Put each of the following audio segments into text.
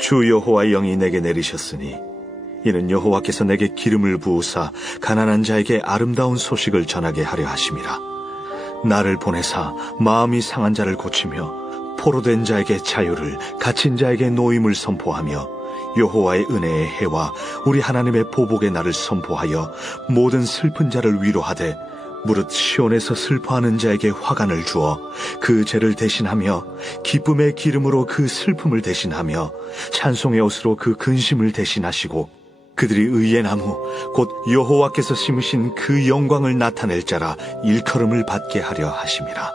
주 여호와의 영이 내게 내리셨으니 이는 여호와께서 내게 기름을 부으사 가난한 자에게 아름다운 소식을 전하게 하려 하심이라. 나를 보내사 마음이 상한 자를 고치며 포로된 자에게 자유를, 갇힌 자에게 노임을 선포하며 여호와의 은혜의 해와 우리 하나님의 보복의 날을 선포하여 모든 슬픈 자를 위로하되 무릇 시온에서 슬퍼하는 자에게 화관을 주어 그 죄를 대신하며 기쁨의 기름으로 그 슬픔을 대신하며 찬송의 옷으로 그 근심을 대신하시고 그들이 의의 나무 곧 여호와께서 심으신 그 영광을 나타낼 자라 일컬음을 받게 하려 하심이라.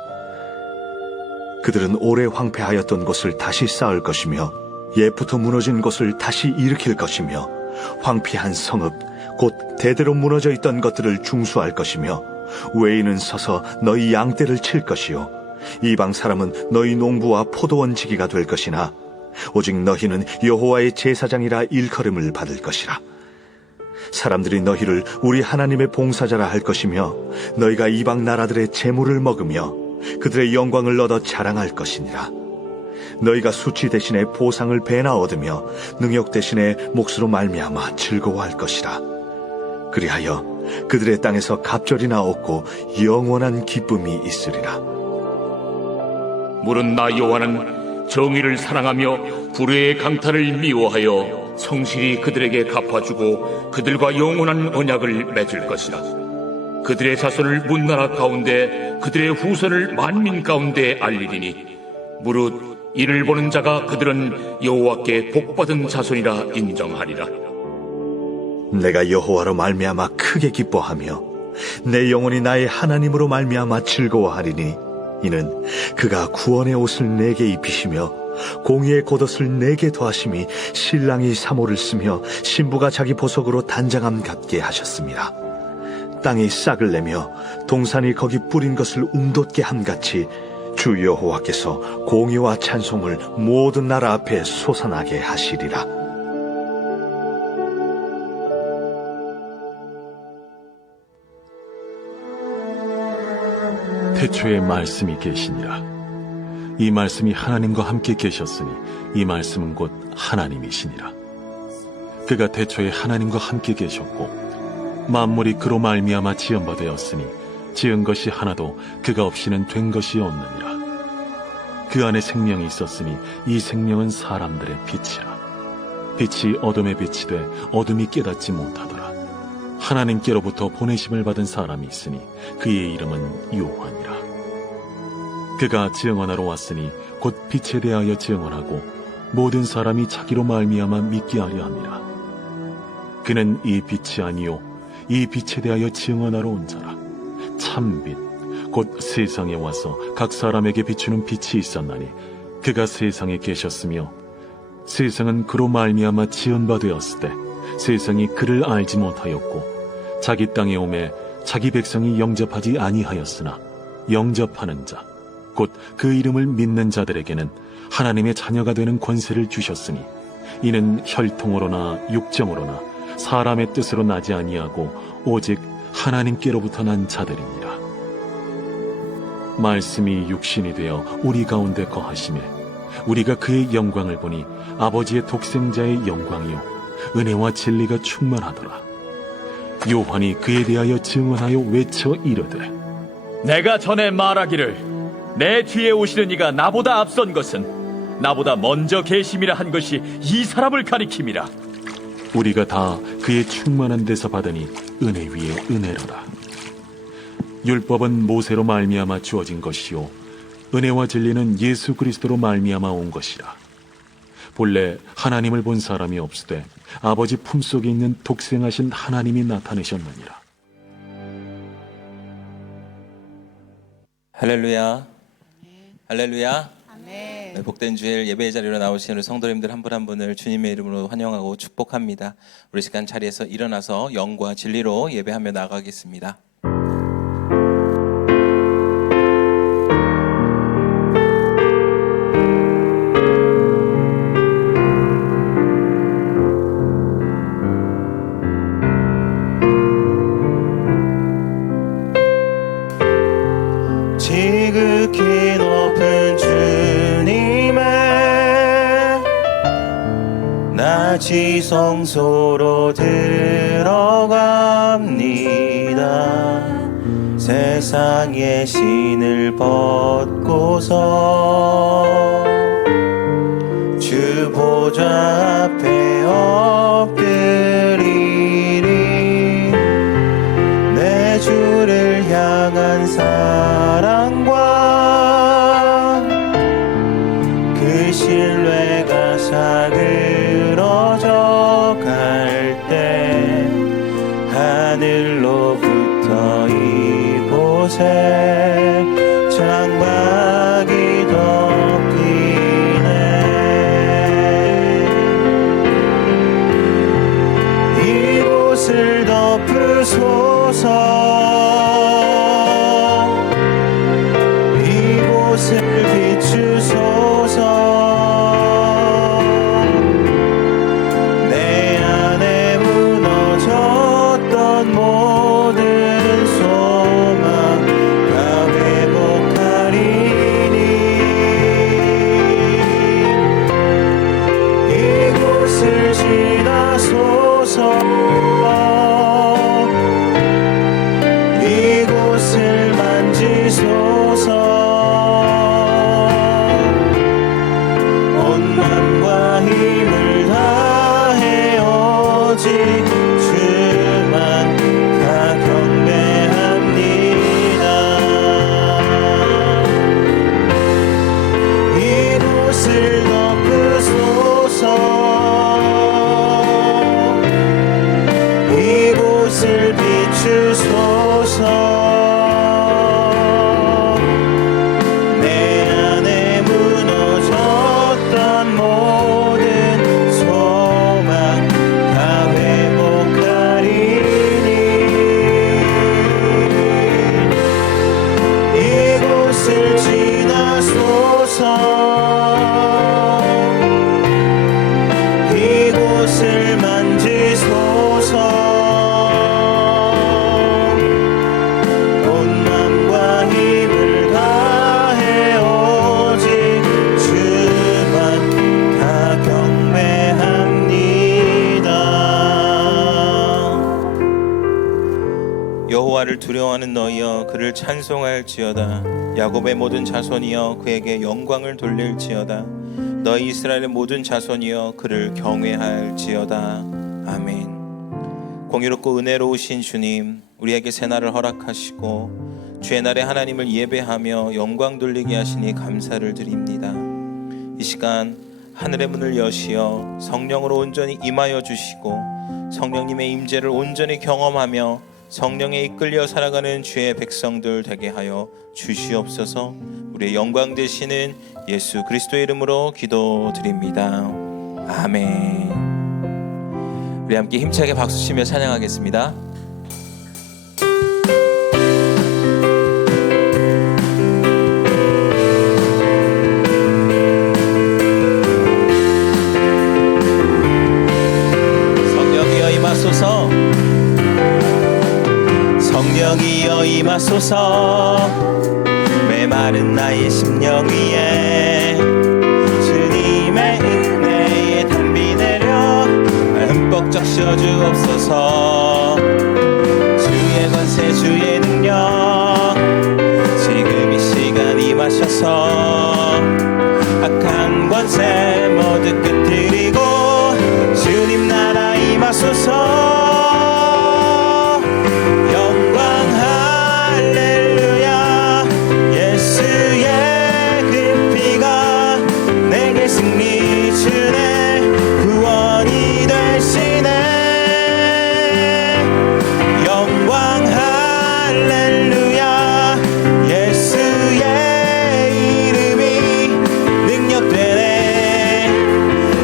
그들은 오래 황폐하였던 곳을 다시 쌓을 것이며 옛부터 무너진 곳을 다시 일으킬 것이며 황폐한 성읍 곧 대대로 무너져 있던 것들을 중수할 것이며 외인은 서서 너희 양떼를 칠 것이요 이방 사람은 너희 농부와 포도원 지기가 될 것이나 오직 너희는 여호와의 제사장이라 일컬음을 받을 것이라. 사람들이 너희를 우리 하나님의 봉사자라 할 것이며 너희가 이방 나라들의 재물을 먹으며 그들의 영광을 얻어 자랑할 것이니라. 너희가 수치 대신에 보상을 배나 얻으며 능욕 대신에 몫으로 말미암아 즐거워할 것이라. 그리하여 그들의 땅에서 갑절이나 얻고 영원한 기쁨이 있으리라. 물은 나 여호와는 정의를 사랑하며 불의의 강탈을 미워하여 성실히 그들에게 갚아주고 그들과 영원한 언약을 맺을 것이라. 그들의 자손을 문나라 가운데 그들의 후손을 만민 가운데 알리리니 무릇 이를 보는 자가 그들은 여호와께 복받은 자손이라 인정하리라. 내가 여호와로 말미암아 크게 기뻐하며 내 영혼이 나의 하나님으로 말미암아 즐거워하리니 이는 그가 구원의 옷을 내게 입히시며 공의의 겉옷을 내게 더하심이 신랑이 사모를 쓰며 신부가 자기 보석으로 단장함 같게 하셨습니다. 땅이 싹을 내며 동산이 거기 뿌린 것을 움돋게 함같이 주 여호와께서 공의와 찬송을 모든 나라 앞에 솟아나게 하시리라. 태초에 말씀이 계시니라. 이 말씀이 하나님과 함께 계셨으니 이 말씀은 곧 하나님이시니라. 그가 태초에 하나님과 함께 계셨고 만물이 그로 말미암아 지은 바 되었으니 지은 것이 하나도 그가 없이는 된 것이 없느니라. 그 안에 생명이 있었으니 이 생명은 사람들의 빛이라. 빛이 어둠에 빛이 돼 어둠이 깨닫지 못하더라. 하나님께로부터 보내심을 받은 사람이 있으니 그의 이름은 요한이라. 그가 증언하러 왔으니 곧 빛에 대하여 증언하고 모든 사람이 자기로 말미암아 믿게 하려 함이라. 그는 이 빛이 아니요 이 빛에 대하여 증언하러 온 자라. 참빛 곧 세상에 와서 각 사람에게 비추는 빛이 있었나니 그가 세상에 계셨으며 세상은 그로 말미암아 지은 바 되었을 때 세상이 그를 알지 못하였고 자기 땅에 오매 자기 백성이 영접하지 아니하였으나 영접하는 자 곧 그 이름을 믿는 자들에게는 하나님의 자녀가 되는 권세를 주셨으니 이는 혈통으로나 육정으로나 사람의 뜻으로 나지 아니하고 오직 하나님께로부터 난 자들이니라. 말씀이 육신이 되어 우리 가운데 거하심에 우리가 그의 영광을 보니 아버지의 독생자의 영광이요 은혜와 진리가 충만하더라. 요한이 그에 대하여 증언하여 외쳐 이르되 내가 전에 말하기를 내 뒤에 오시는 이가 나보다 앞선 것은 나보다 먼저 계심이라 한 것이 이 사람을 가리킴이라. 우리가 다 그의 충만한 데서 받으니 은혜 위에 은혜로라. 율법은 모세로 말미암아 주어진 것이요 은혜와 진리는 예수 그리스도로 말미암아 온 것이라. 본래 하나님을 본 사람이 없으되 아버지 품속에 있는 독생하신 하나님이 나타내셨느니라. 할렐루야, 할렐루야. 아멘. 네, 복된 주일 예배의 자리로 나오신 우리 성도님들 한 분 한 분을 주님의 이름으로 환영하고 축복합니다. 우리 시간 자리에서 일어나서 영과 진리로 예배하며 나가겠습니다. 지극히 높은 주님의 나 지성소로 들어갑니다. 세상의 신을 벗고서 주 보좌 앞에 엎드리리. 내 주를 향한 사랑과 그 신뢰가 사그러져 갈 때 하늘로부터 이곳에 장막이 덮이네. 이곳을 덮으소서. 이곳을 비추소서. 내 안에 무너졌던 모든 소망 다 회복하리니. 이곳을 지나소서. 이곳을 만지소서. 온 맘과 힘을 다해 오직 주만 다 경배합니다. 이곳을 덮으소서. 이곳을 비추소서. 내 안에 무너졌던 모든 소망 다 회복하리니. 이곳을 지나소서. 이곳을 만지소서. 온 맘과 힘을 다해 오직 주만 다 경배합니다. 여호와를 두려워하는 너희여 그를 찬송할지어다. 야곱의 모든 자손이여 그에게 영광을 돌릴지어다. 너희 이스라엘의 모든 자손이여 그를 경외할지어다. 아멘. 공의롭고 은혜로우신 주님, 우리에게 새날을 허락하시고 주의 날에 하나님을 예배하며 영광 돌리게 하시니 감사를 드립니다. 이 시간 하늘의 문을 여시어 성령으로 온전히 임하여 주시고 성령님의 임재를 온전히 경험하며 성령에 이끌려 살아가는 주의 백성들 되게 하여 주시옵소서. 우리의 영광 되시는 예수 그리스도의 이름으로 기도드립니다. 아멘. 우리 함께 힘차게 박수치며 찬양하겠습니다. 성령이여 임하소서. 성령이여 임하소서. 메마른 나의 심령 위에 주님의 은혜의 담비 내려 흠뻑 적셔 주옵소서. 주의 권세 주의 능력 지금 이 시간 임하셔서 악한 권세 모두 끄트리고 주님 나라 임하소서. 승리 주네 구원이 되시네. 영광 할렐루야. 예수의 이름이 능력되네.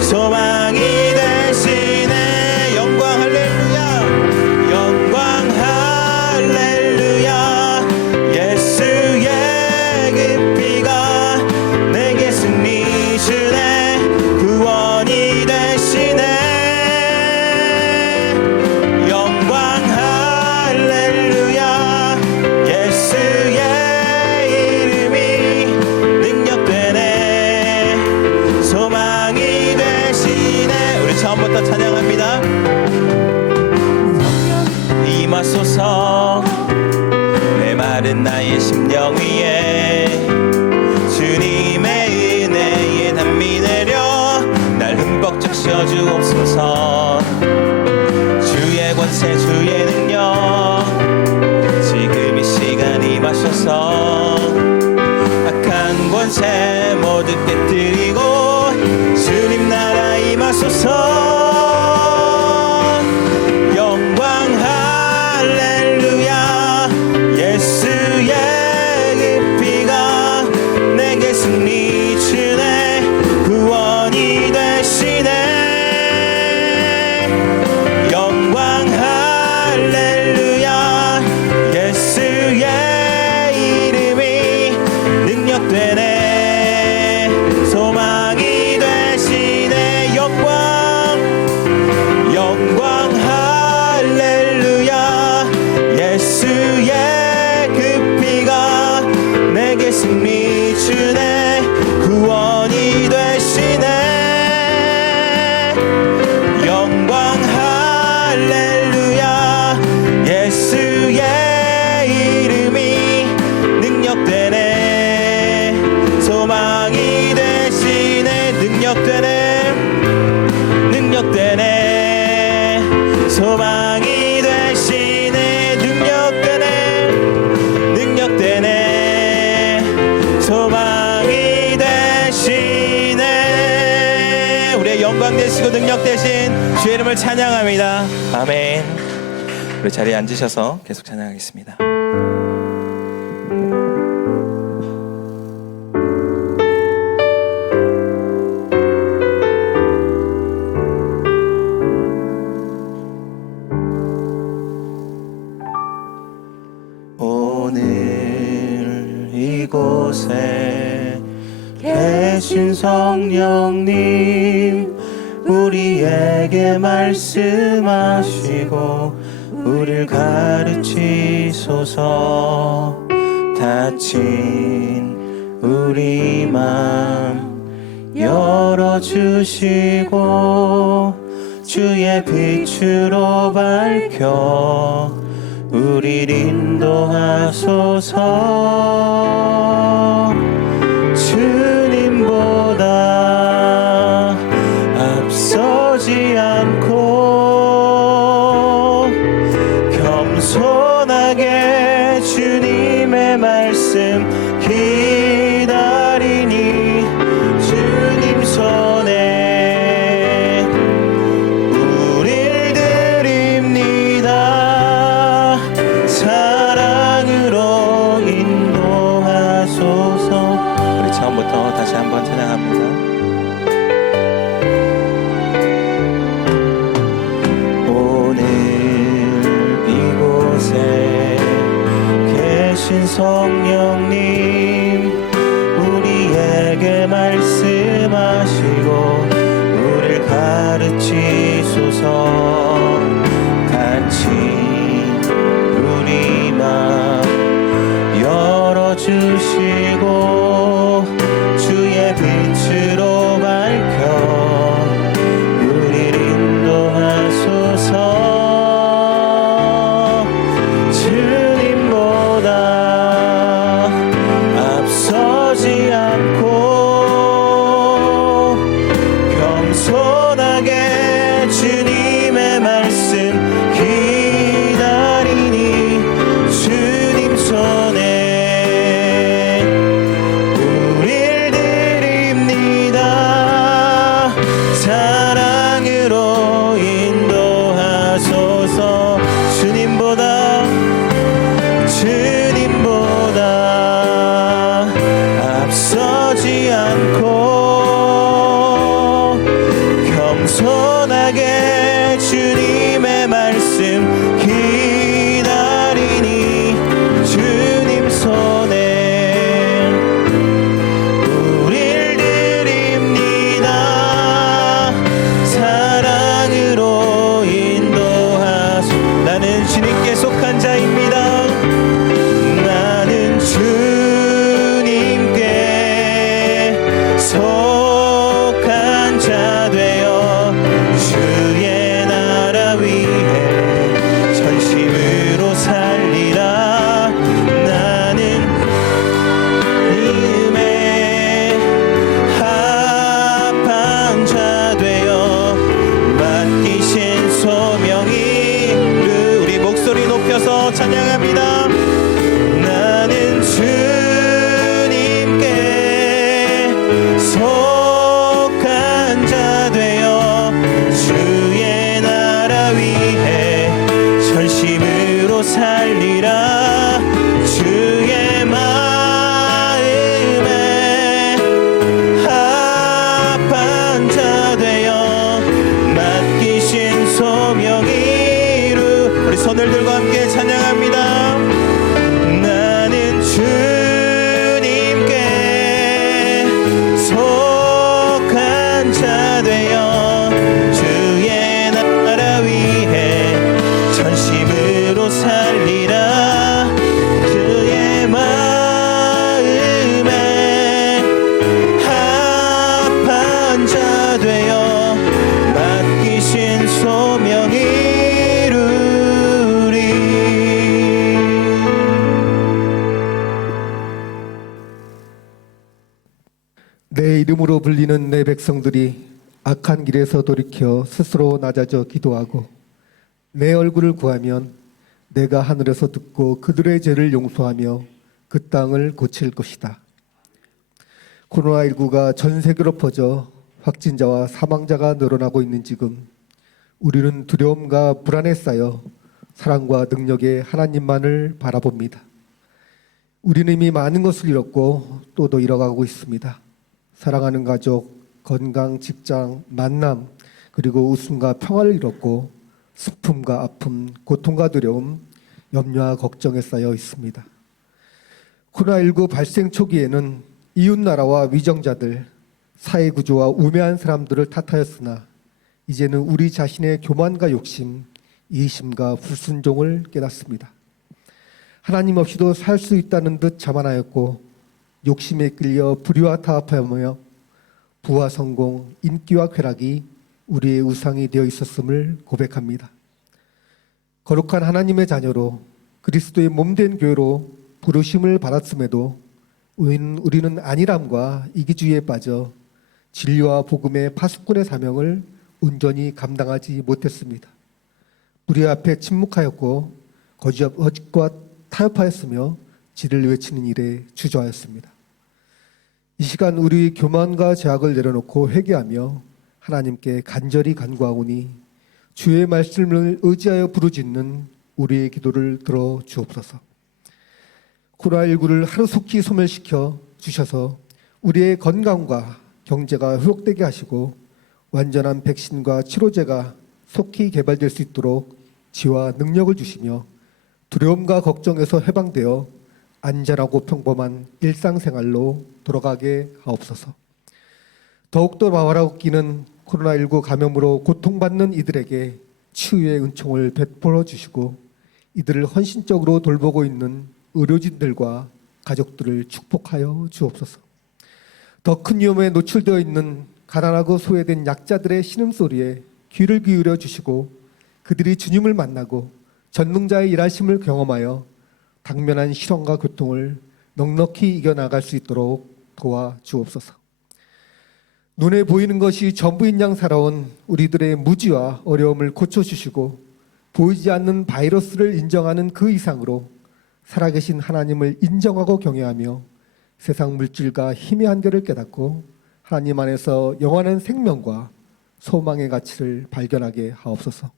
소망이 되시네. 영광 할렐루야. 영광 할렐루야. 예수의 그 피가 내게 승리 주네. 구원이 되시네. 영광 할렐루야. 예수의 이름이 능력되네. 소망이 되시네. 번 더 찬양합니다. 임하소서 내 마른 나의 심령 위에 주님의 은혜에 담비 내려 날 흠뻑 적셔 주옵소서. 주의 권세 주의 능력 지금 이 시간 임하셔서 악한 권세 모두 깨뜨리고 주님 나라 임하소서. 소망이 되시네. 능력되네. 소망이 되시네. 우리의 영광 되시고 능력 되신 주의 이름을 찬양합니다. 아멘. 우리 자리에 앉으셔서 계속 찬양하겠습니다. 이곳에 계신 성령님 우리에게 말씀하시고 우리를 가르치소서. 닫힌 우리 맘 열어주시고 주의 빛으로 밝혀 우리를 인도하소서. 주님보다 앞서지 않고 겸손하게 주님의 말씀 기다리니 주님 손에 우릴 드립니다. 사랑으로 인도하소서. 우리 처음부터 다시 한번 찬양합니다. 오늘 이곳에 계신 성령님 우리에게 말씀하시고 우리를 가르치소서. 닫힌 우리 맘 열어주시고 주의 빛으로 밝혀 우리를 인도하소서. 주님보다 앞서지 않고 겸손하게 주님의 말씀 기다리니 주님 손에 우릴 드립니다. 사랑으로 인도하소서. 주님보다 앞서지 않고 겸손하게 주님의 말씀 기다리니 주님 손에 우릴 드립니다. 사랑으로 인도하소. 나는 주님께 속한 자입니다. 나는 주님께 속한 자 되어 손을 들고 함께 찬양합니다. 나는 주님께 속한 자 되어 주의 나라 위해 전심으로 살리라. 주의 마음에 합한 자 되어 맡기신 소명 이루리. 내 이름으로 불리는 내 백성들이 악한 길에서 돌이켜 스스로 낮아져 기도하고 내 얼굴을 구하면 내가 하늘에서 듣고 그들의 죄를 용서하며 그 땅을 고칠 것이다. 코로나19가 전 세계로 퍼져 확진자와 사망자가 늘어나고 있는 지금 우리는 두려움과 불안에 쌓여 사랑과 능력의 하나님만을 바라봅니다. 우리는 이미 많은 것을 잃었고 또도 잃어가고 있습니다. 사랑하는 가족, 건강, 직장, 만남, 그리고 웃음과 평화를 잃었고 슬픔과 아픔, 고통과 두려움, 염려와 걱정에 쌓여 있습니다. 코로나19 발생 초기에는 이웃나라와 위정자들, 사회구조와 우매한 사람들을 탓하였으나 이제는 우리 자신의 교만과 욕심, 이심과 불순종을 깨닫습니다. 하나님 없이도 살 수 있다는 듯 자만하였고 욕심에 끌려 불의와 타협하며 부와 성공, 인기와 쾌락이 우리의 우상이 되어 있었음을 고백합니다. 거룩한 하나님의 자녀로 그리스도의 몸된 교회로 부르심을 받았음에도 우리는 안일함과 이기주의에 빠져 진리와 복음의 파수꾼의 사명을 온전히 감당하지 못했습니다. 불의 앞에 침묵하였고 거짓과 타협하였으며 지를 외치는 일에 주저하였습니다. 이 시간 우리 교만과 죄악을 내려놓고 회개하며 하나님께 간절히 간구하오니 주의 말씀을 의지하여 부르짖는 우리의 기도를 들어 주옵소서. 코로나19를 하루속히 소멸시켜 주셔서 우리의 건강과 경제가 회복되게 하시고 완전한 백신과 치료제가 속히 개발될 수 있도록 지혜와 능력을 주시며 두려움과 걱정에서 해방되어 안전하고 평범한 일상생활로 돌아가게 하옵소서. 더욱더 마와라고 끼는 코로나19 감염으로 고통받는 이들에게 치유의 은총을 베풀어 주시고 이들을 헌신적으로 돌보고 있는 의료진들과 가족들을 축복하여 주옵소서. 더 큰 위험에 노출되어 있는 가난하고 소외된 약자들의 신음소리에 귀를 기울여 주시고 그들이 주님을 만나고 전능자의 일하심을 경험하여 당면한 실험과 고통을 넉넉히 이겨나갈 수 있도록 도와 주옵소서. 눈에 보이는 것이 전부인 양 살아온 우리들의 무지와 어려움을 고쳐주시고 보이지 않는 바이러스를 인정하는 그 이상으로 살아계신 하나님을 인정하고 경외하며 세상 물질과 힘의 한계를 깨닫고 하나님 안에서 영원한 생명과 소망의 가치를 발견하게 하옵소서.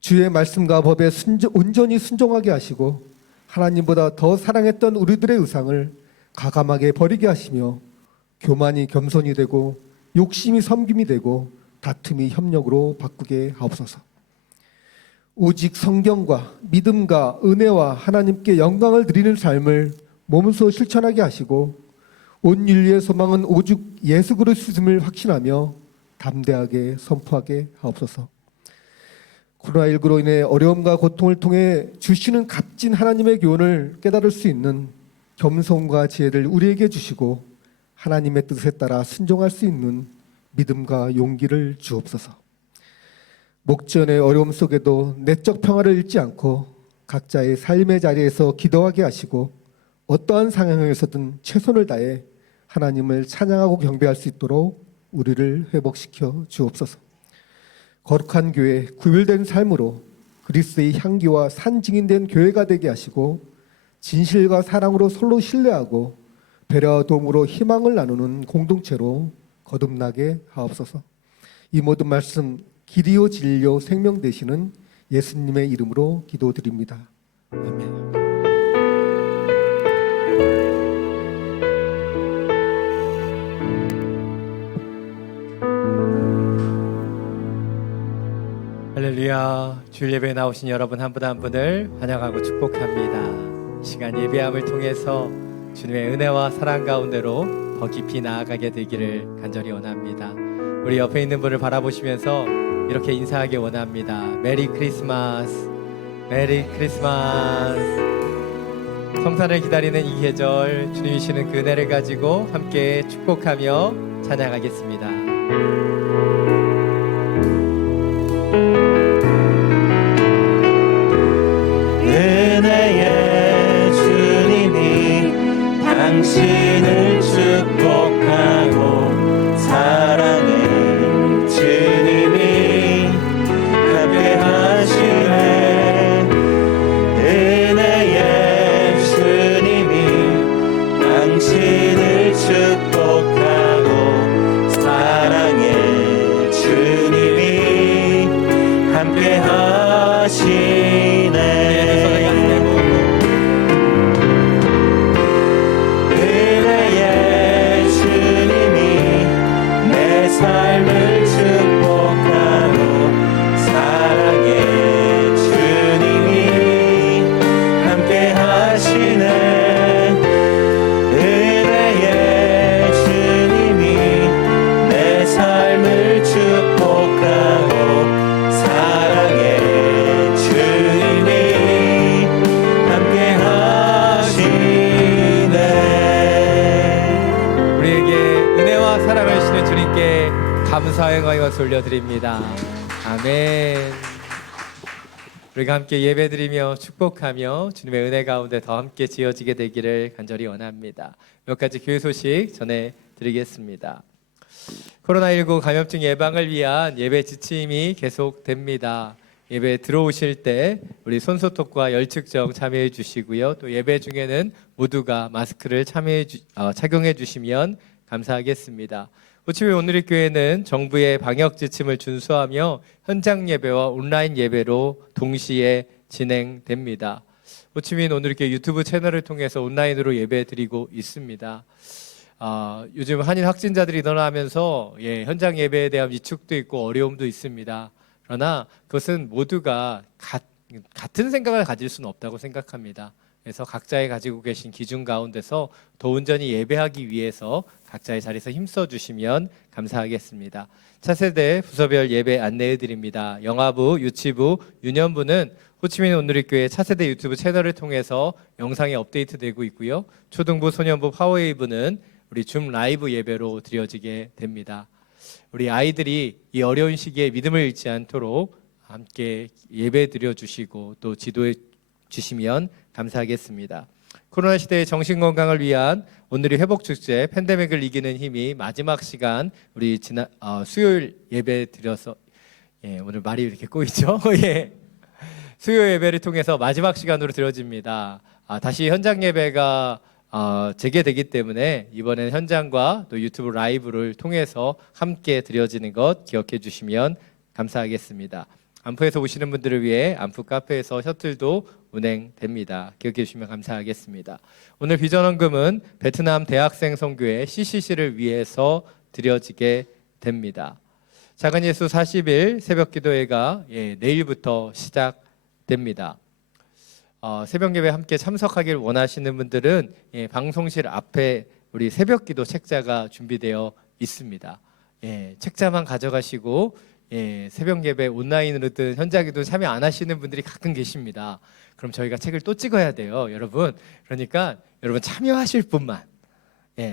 주의 말씀과 법에 온전히 순종하게 하시고 하나님보다 더 사랑했던 우리들의 의상을 가감하게 버리게 하시며 교만이 겸손이 되고 욕심이 섬김이 되고 다툼이 협력으로 바꾸게 하옵소서. 오직 성경과 믿음과 은혜와 하나님께 영광을 드리는 삶을 몸소 실천하게 하시고 온 인류의 소망은 오직 예수 그리스도임을 확신하며 담대하게 선포하게 하옵소서. 코로나19로 인해 어려움과 고통을 통해 주시는 값진 하나님의 교훈을 깨달을 수 있는 겸손과 지혜를 우리에게 주시고 하나님의 뜻에 따라 순종할 수 있는 믿음과 용기를 주옵소서. 목전의 어려움 속에도 내적 평화를 잃지 않고 각자의 삶의 자리에서 기도하게 하시고 어떠한 상황에서든 최선을 다해 하나님을 찬양하고 경배할 수 있도록 우리를 회복시켜 주옵소서. 거룩한 교회, 구별된 삶으로 그리스도의 향기와 산증인된 교회가 되게 하시고 진실과 사랑으로 서로 신뢰하고 배려와 도움으로 희망을 나누는 공동체로 거듭나게 하옵소서. 이 모든 말씀 길이요 진리요 생명 되시는 예수님의 이름으로 기도드립니다. 아멘. 할렐루야. 주일 예배에 나오신 여러분 한 분 한 분을 환영하고 축복합니다. 이 시간 예배함을 통해서 주님의 은혜와 사랑 가운데로 더 깊이 나아가게 되기를 간절히 원합니다. 우리 옆에 있는 분을 바라보시면서 이렇게 인사하기 원합니다. 메리 크리스마스, 메리 크리스마스. 성탄을 기다리는 이 계절, 주님이 주시는 그 은혜를 가지고 함께 축복하며 찬양하겠습니다. 은혜의 주님이 당신을 축복하고 사랑의 주님이 함께 하시네. 은혜의 주님이 당신을 축복하고 사랑의 주님이 함께 하시네. 은혜의 주님이 내 삶을 축복하고 사랑의 주님이 함께 하시네. 은혜의 주님이 내 삶을 축복하고 사랑의 주님이 함께 하시네. 우리에게 은혜와 사랑을 주시는 주님께 감사의 영광을 돌려드립니다. 아멘. 우리가 함께 예배드리며 축복하며 주님의 은혜 가운데 더 함께 지어지게 되기를 간절히 원합니다. 몇 가지 교회 소식 전해드리겠습니다. 코로나19 감염증 예방을 위한 예배 지침이 계속됩니다. 예배 들어오실 때 우리 손소독과 열측정 참여해 주시고요. 또 예배 중에는 모두가 마스크를 착용해 주시면 감사하겠습니다. 호치민 오늘의 교회는 정부의 방역 지침을 준수하며 현장 예배와 온라인 예배로 동시에 진행됩니다. 호치민 오늘의 교회 유튜브 채널을 통해서 온라인으로 예배 드리고 있습니다. 요즘 한인 확진자들이 늘어나면서 현장 예배에 대한 위축도 있고 어려움도 있습니다. 그러나 그것은 모두가 같은 생각을 가질 수는 없다고 생각합니다. 그래서 각자의 가지고 계신 기준 가운데서 더 온전히 예배하기 위해서 각자의 자리에서 힘써 주시면 감사하겠습니다. 차세대 부서별 예배 안내해 드립니다. 영아부, 유치부, 유년부는 호치민 오늘의 교회 차세대 유튜브 채널을 통해서 영상이 업데이트되고 있고요. 초등부, 소년부, 파워웨이브는 우리 줌 라이브 예배로 드려지게 됩니다. 우리 아이들이 이 어려운 시기에 믿음을 잃지 않도록 함께 예배 드려주시고 또 지도해 주시면 감사하겠습니다. 코로나 시대의 정신건강을 위한 오늘의 회복축제 팬데믹을 이기는 힘이 마지막 시간 우리 수요일 예배 드려서 오늘 말이 이렇게 꼬이죠? 수요 예배를 통해서 마지막 시간으로 드려집니다. 다시 현장 예배가 재개되기 때문에 이번엔 현장과 또 유튜브 라이브를 통해서 함께 드려지는 것 기억해 주시면 감사하겠습니다. 안프에서 오시는 분들을 위해 안프 카페에서 셔틀도 운행됩니다. 기억해 주시면 감사하겠습니다. 오늘 비전헌금은 베트남 대학생 선교회 CCC를 위해서 드려지게 됩니다. 작은 예수 40일 새벽 기도회가 내일부터 시작됩니다. 새벽 예배 함께 참석하길 원하시는 분들은 방송실 앞에 우리 새벽 기도 책자가 준비되어 있습니다. 책자만 가져가시고 새벽 예배 온라인으로든 현장 기도 참여 안 하시는 분들이 가끔 계십니다. 그럼 저희가 책을 또 찍어야 돼요, 여러분. 그러니까 여러분 참여하실 분만,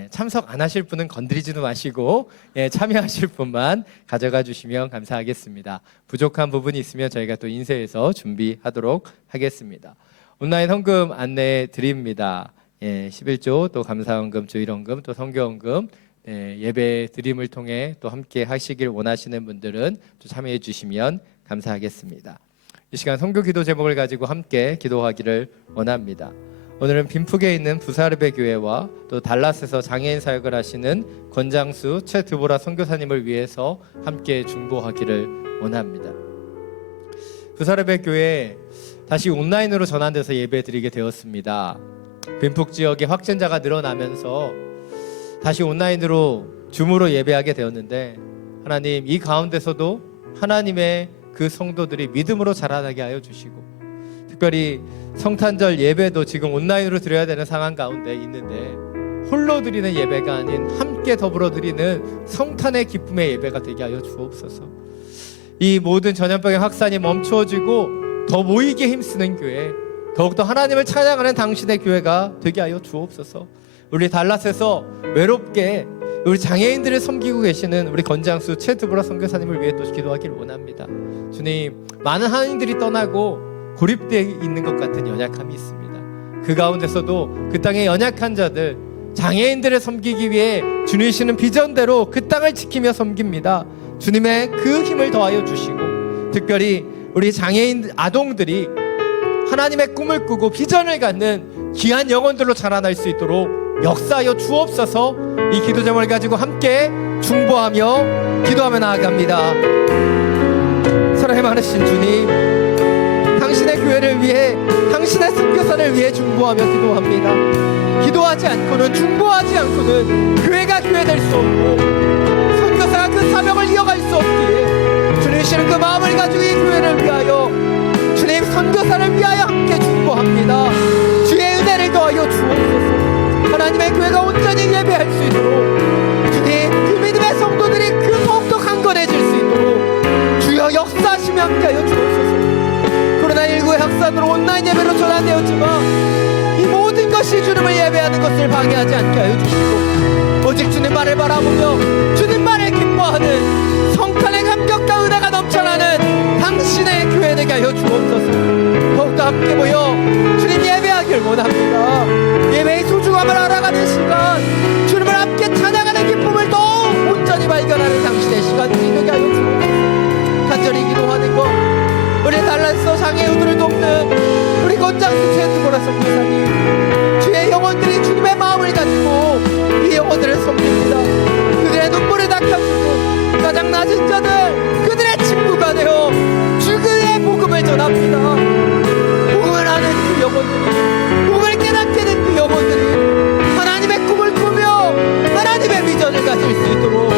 참석 안 하실 분은 건드리지도 마시고 참여하실 분만 가져가 주시면 감사하겠습니다. 부족한 부분이 있으면 저희가 또 인쇄해서 준비하도록 하겠습니다. 온라인 헌금 안내해 드립니다. 11조 또 감사헌금, 주일헌금, 또 선교헌금 예배 드림을 통해 또 함께 하시길 원하시는 분들은 또 참여해 주시면 감사하겠습니다. 이 시간 선교 기도 제목을 가지고 함께 기도하기를 원합니다. 오늘은 빈푹에 있는 부사르베 교회와 또 달라스에서 장애인 사역을 하시는 권장수 최드보라 선교사님을 위해서 함께 중보하기를 원합니다. 부사르베 교회 다시 온라인으로 전환돼서 예배 드리게 되었습니다. 빈푹 지역에 확진자가 늘어나면서 다시 온라인으로 줌으로 예배하게 되었는데 하나님 이 가운데서도 하나님의 그 성도들이 믿음으로 자라나게 하여 주시고, 특별히 성탄절 예배도 지금 온라인으로 드려야 되는 상황 가운데 있는데 홀로 드리는 예배가 아닌 함께 더불어 드리는 성탄의 기쁨의 예배가 되게 하여 주옵소서. 이 모든 전염병의 확산이 멈추어지고 더 모이게 힘쓰는 교회, 더욱더 하나님을 찬양하는 당신의 교회가 되게 하여 주옵소서. 우리 달랏에서 외롭게 우리 장애인들을 섬기고 계시는 우리 건장수 최두보라 선교사님을 위해 또 기도하길 원합니다. 주님, 많은 하나님들이 떠나고 고립되어 있는 것 같은 연약함이 있습니다. 그 가운데서도 그 땅의 연약한 자들, 장애인들을 섬기기 위해 주님이시는 비전대로 그 땅을 지키며 섬깁니다. 주님의 그 힘을 더하여 주시고, 특별히 우리 장애인 아동들이 하나님의 꿈을 꾸고 비전을 갖는 귀한 영혼들로 자라날 수 있도록 역사하여 주옵소서. 이 기도 제목을 가지고 함께 중보하며 기도하며 나아갑니다. 사랑의 많으신 주님, 당신의 교회를 위해, 당신의 선교사를 위해 중보하며 기도합니다. 기도하지 않고는, 중보하지 않고는 교회가 교회 될 수 없고 선교사가 그 사명을 이어갈 수 없기에 주님이시는 그 마음을 가지고 이 교회를 위하여, 주님 선교사를 위하여 함께 중보합니다. 주의 은혜를 더하여 주옵소서. 하나님의 교회가 온전히 예배할 수 있도록, 주님 그 믿음의 성도들이 그 더욱더 강건해질 수 있도록 주여 역사하시며 함께하여 주옵소서. 코로나19의 확산으로 온라인 예배로 전환되었지만 이 모든 것이 주님을 예배하는 것을 방해하지 않게 하여 주시고, 오직 주님만을 바라보며 주님만을 기뻐하는 성탄의 감격과 은혜가 넘쳐나는 당신의 교회 되게 하여 주옵소서. 더욱더 함께 모여 주님 예배하길 원합니다. 예배의 소중함을 알아가는 시간, 주님을 함께 찬양하는 기쁨을 더욱 온전히 발견하는 당신의 시간이 되게 하여 주옵소서. 간절히 기도하는 것, 우리 달란서 장애우들을 돕는 우리 건장수 최두보라 선교사님, 주의 영혼들이 주님의 마음을 가지고 이 영혼들을 섬깁니다. 그들의 눈물을 닦아주고 가장 낮은 자들, 그들의 친구가 되어 주의 복음을 전합니다. 복음을 아는 그 영혼들이, 복음을 깨닫게 된 그 영혼들이 하나님의 꿈을 꾸며 하나님의 비전을 가질 수 있도록,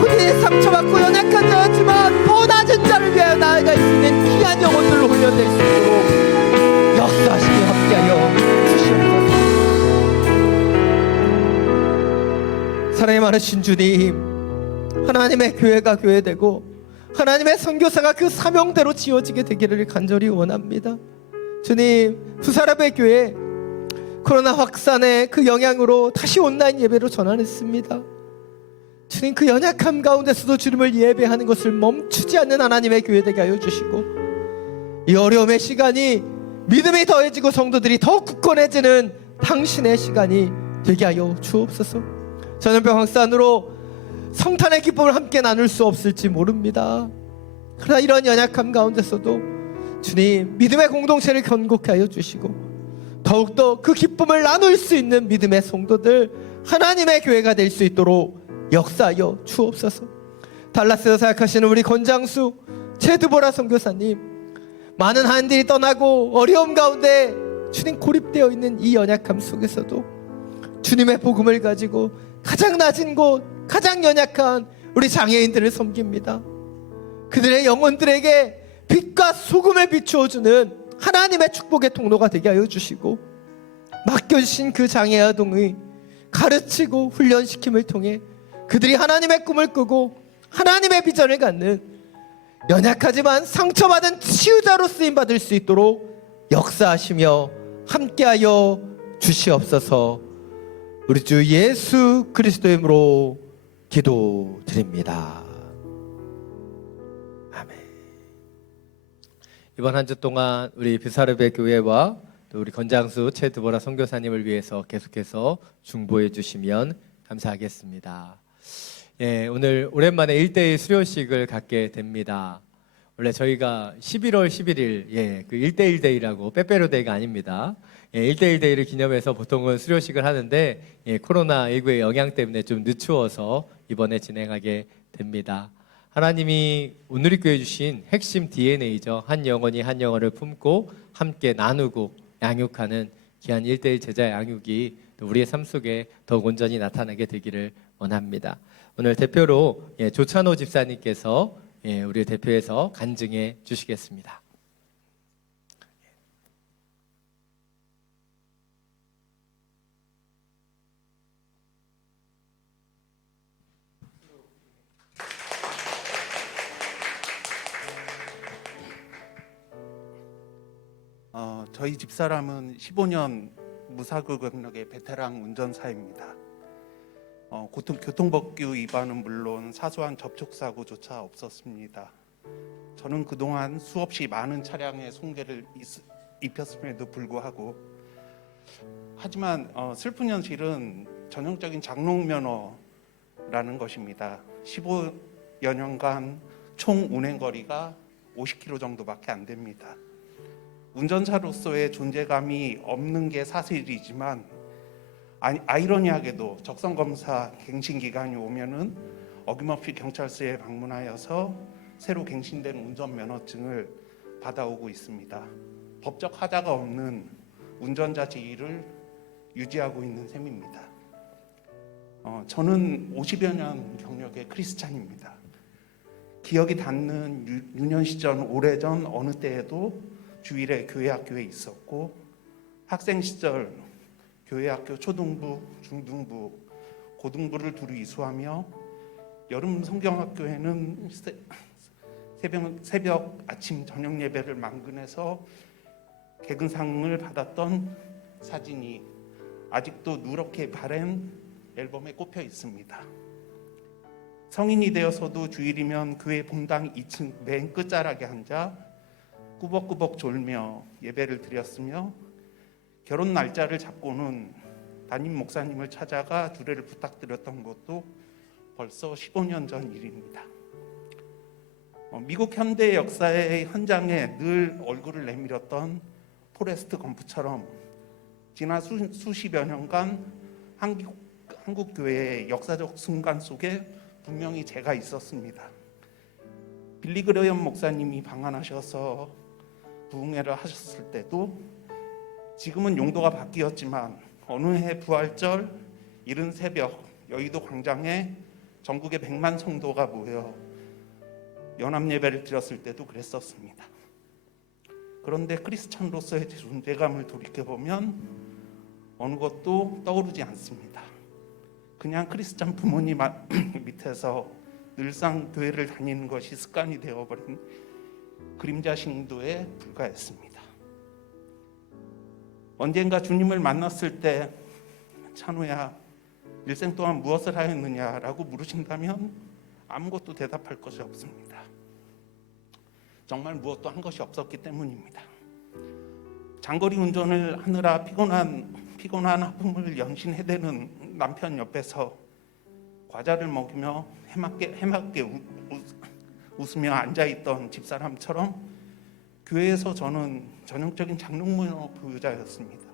본인이 상처받고 연약한 자였지만 더 낮은 자를 위하여 나아갈 수 있는 귀한 영혼들로 훈련될 수 있도록 역사하시며 함께하여 주시옵소서. 사랑이 많으신 주님, 하나님의 교회가 교회되고 하나님의 선교사가 그 사명대로 지어지게 되기를 간절히 원합니다. 주님, 부사람의 교회 코로나 확산의 그 영향으로 다시 온라인 예배로 전환했습니다. 주님, 그 연약함 가운데서도 주님을 예배하는 것을 멈추지 않는 하나님의 교회 되게 하여 주시고, 이 어려움의 시간이 믿음이 더해지고 성도들이 더 굳건해지는 당신의 시간이 되게 하여 주옵소서. 전염병 확산으로 성탄의 기쁨을 함께 나눌 수 없을지 모릅니다. 그러나 이런 연약함 가운데서도 주님, 믿음의 공동체를 견고케 하여 주시고, 더욱더 그 기쁨을 나눌 수 있는 믿음의 성도들, 하나님의 교회가 될 수 있도록 역사하여 주옵소서. 달랏에서 사역하시는 우리 건장수 최두보라 선교사님, 많은 한들이 떠나고 어려움 가운데 주님 고립되어 있는 이 연약함 속에서도 주님의 복음을 가지고 가장 낮은 곳, 가장 연약한 우리 장애인들을 섬깁니다. 그들의 영혼들에게 빛과 소금을 비추어주는 하나님의 축복의 통로가 되게 하여 주시고, 맡겨주신 그 장애 아동의 가르치고 훈련시킴을 통해 그들이 하나님의 꿈을 꾸고 하나님의 비전을 갖는 연약하지만 상처받은 치유자로 쓰임받을 수 있도록 역사하시며 함께하여 주시옵소서. 우리 주 예수 그리스도의 이름으로 기도드립니다. 아멘. 이번 한 주 동안 우리 비사르베 교회와 또 우리 건장수 최두보라 선교사님을 위해서 계속해서 중보해 주시면 감사하겠습니다. 예, 오늘 오랜만에 1대1 수료식을 갖게 됩니다. 원래 저희가 11월 11일, 그 1대1 데이라고 빼빼로 데이가 아닙니다. 1대1 데이를 기념해서 보통은 수료식을 하는데, 코로나19의 영향 때문에 좀 늦추어서 이번에 진행하게 됩니다. 하나님이 오늘이 교회 주신 핵심 DNA죠. 한 영혼이 한 영혼을 품고 함께 나누고 양육하는 귀한 1대1 제자 양육이 우리의 삶 속에 더욱 온전히 나타나게 되기를 원합니다. 오늘 대표로 조찬호 집사님께서 우리 대표에서 간증해 주시겠습니다. 저희 집사람은 15년 무사고 경력의 베테랑 운전사입니다. 교통법규 위반은 물론 사소한 접촉사고조차 없었습니다. 저는 그동안 수없이 많은 차량의 손괴를 입혔음에도 불구하고 하지만 슬픈 현실은 전형적인 장롱면허라는 것입니다. 15여 년간 총 운행거리가 50km 정도밖에 안 됩니다. 운전자로서의 존재감이 없는 게 사실이지만 아이러니하게도 적성검사 갱신 기간이 오면은 어김없이 경찰서에 방문하여서 새로 갱신된 운전면허증을 받아오고 있습니다. 법적 하자가 없는 운전자 지위를 유지하고 있는 셈입니다. 저는 50여 년 경력의 크리스찬입니다. 기억이 닿는 유년 시절 오래전 어느 때에도 주일에 교회 학교에 있었고 학생 시절 교회 학교 초등부, 중등부, 고등부를 두루 이수하며 여름 성경학교에는 새벽 아침 저녁 예배를 만근해서 개근상을 받았던 사진이 아직도 누렇게 바랜 앨범에 꼽혀 있습니다. 성인이 되어서도 주일이면 교회 본당 2층 맨 끝자락에 앉아 꾸벅꾸벅 졸며 예배를 드렸으며 결혼 날짜를 잡고는 담임 목사님을 찾아가 주례를 부탁드렸던 것도 벌써 15년 전 일입니다. 미국 현대 역사의 현장에 늘 얼굴을 내밀었던 포레스트 검프처럼 지난 수십여 년간 한국 교회의 역사적 순간 속에 분명히 제가 있었습니다. 빌리 그레이엄 목사님이 방한하셔서 부흥회를 하셨을 때도 지금은 용도가 바뀌었지만 어느 해 부활절 이른 새벽 여의도 광장에 전국의 100만 성도가 모여 연합 예배를 드렸을 때도 그랬었습니다. 그런데 크리스찬으로서의 제 존재감을 돌이켜보면 어느 것도 떠오르지 않습니다. 그냥 크리스찬 부모님 밑에서 늘상 교회를 다니는 것이 습관이 되어버린 그림자 신도에 불과했습니다. 언젠가 주님을 만났을 때 찬우야 일생 동안 무엇을 하였느냐라고 물으신다면 아무것도 대답할 것이 없습니다. 정말 무엇도 한 것이 없었기 때문입니다. 장거리 운전을 하느라 피곤한 하품을 연신해대는 남편 옆에서 과자를 먹으며 해맑게 웃으며 앉아있던 집사람처럼 교회에서 저는 전형적인 장롱면허 보유자였습니다.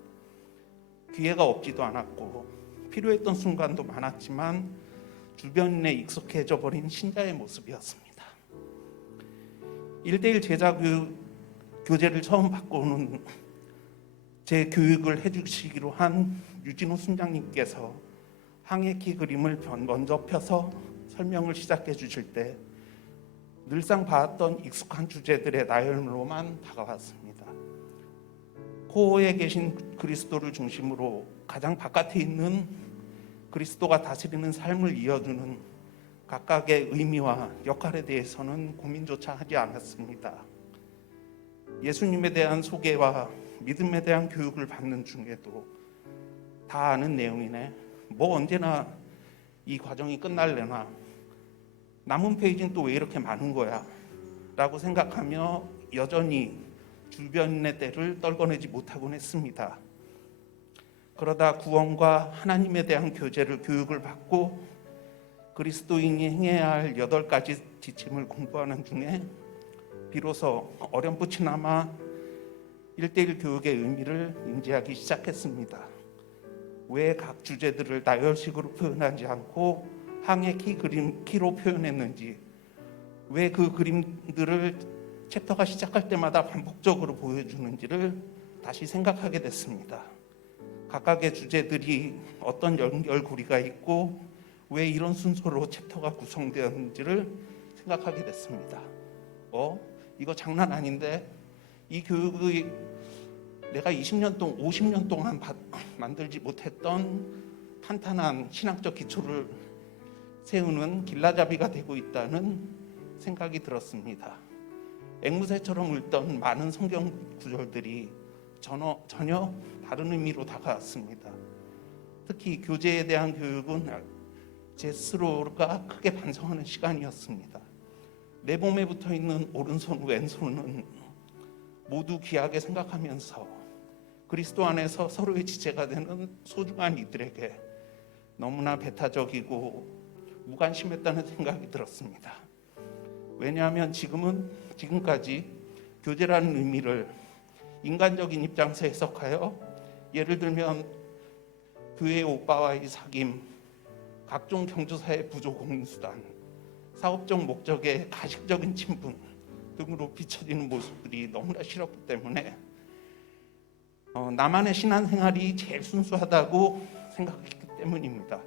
기회가 없지도 않았고 필요했던 순간도 많았지만 주변에 익숙해져 버린 신자의 모습이었습니다. 1대1 제자 교제를 처음 받고는 제 교육을 해주시기로 한 유진호 순장님께서 항해키 그림을 먼저 펴서 설명을 시작해 주실 때 늘상 봐왔던 익숙한 주제들의 나열로만 다가왔습니다. 코어에 계신 그리스도를 중심으로 가장 바깥에 있는 그리스도가 다스리는 삶을 이어주는 각각의 의미와 역할에 대해서는 고민조차 하지 않았습니다. 예수님에 대한 소개와 믿음에 대한 교육을 받는 중에도 다 아는 내용이네, 뭐 언제나 이 과정이 끝날래나, 남은 페이지는 또 왜 이렇게 많은 거야 라고 생각하며 여전히 주변의 때를 떨궈내지 못하곤 했습니다. 그러다 구원과 하나님에 대한 교육을 받고 그리스도인이 행해야 할 8가지 지침을 공부하는 중에 비로소 어렴풋이나마 1대1 교육의 의미를 인지하기 시작했습니다. 왜 각 주제들을 나열식으로 표현하지 않고 항해 키로 표현했는지, 왜 그 그림들을 챕터가 시작할 때마다 반복적으로 보여주는지를 다시 생각하게 됐습니다. 각각의 주제들이 어떤 연결고리가 있고 왜 이런 순서로 챕터가 구성되었는지를 생각하게 됐습니다. 이거 장난 아닌데 이 교육이 내가 20년 동안 50년 동안 만들지 못했던 탄탄한 신학적 기초를 세우는 길라잡이가 되고 있다는 생각이 들었습니다. 앵무새처럼 읽던 많은 성경 구절들이 전혀 다른 의미로 다가왔습니다. 특히 교제에 대한 교육은 제 스스로가 크게 반성하는 시간이었습니다. 내 몸에 붙어 있는 오른손, 왼손은 모두 귀하게 생각하면서 그리스도 안에서 서로의 지체가 되는 소중한 이들에게 너무나 배타적이고 무관심했다는 생각이 들었습니다. 왜냐하면 지금까지 교제라는 의미를 인간적인 입장에서 해석하여 예를 들면 교회 오빠와의 사귐, 각종 경조사의 부조 공인수단, 사업적 목적의 가식적인 친분 등으로 비춰지는 모습들이 너무나 싫었기 때문에 나만의 신앙생활이 제일 순수하다고 생각했기 때문입니다.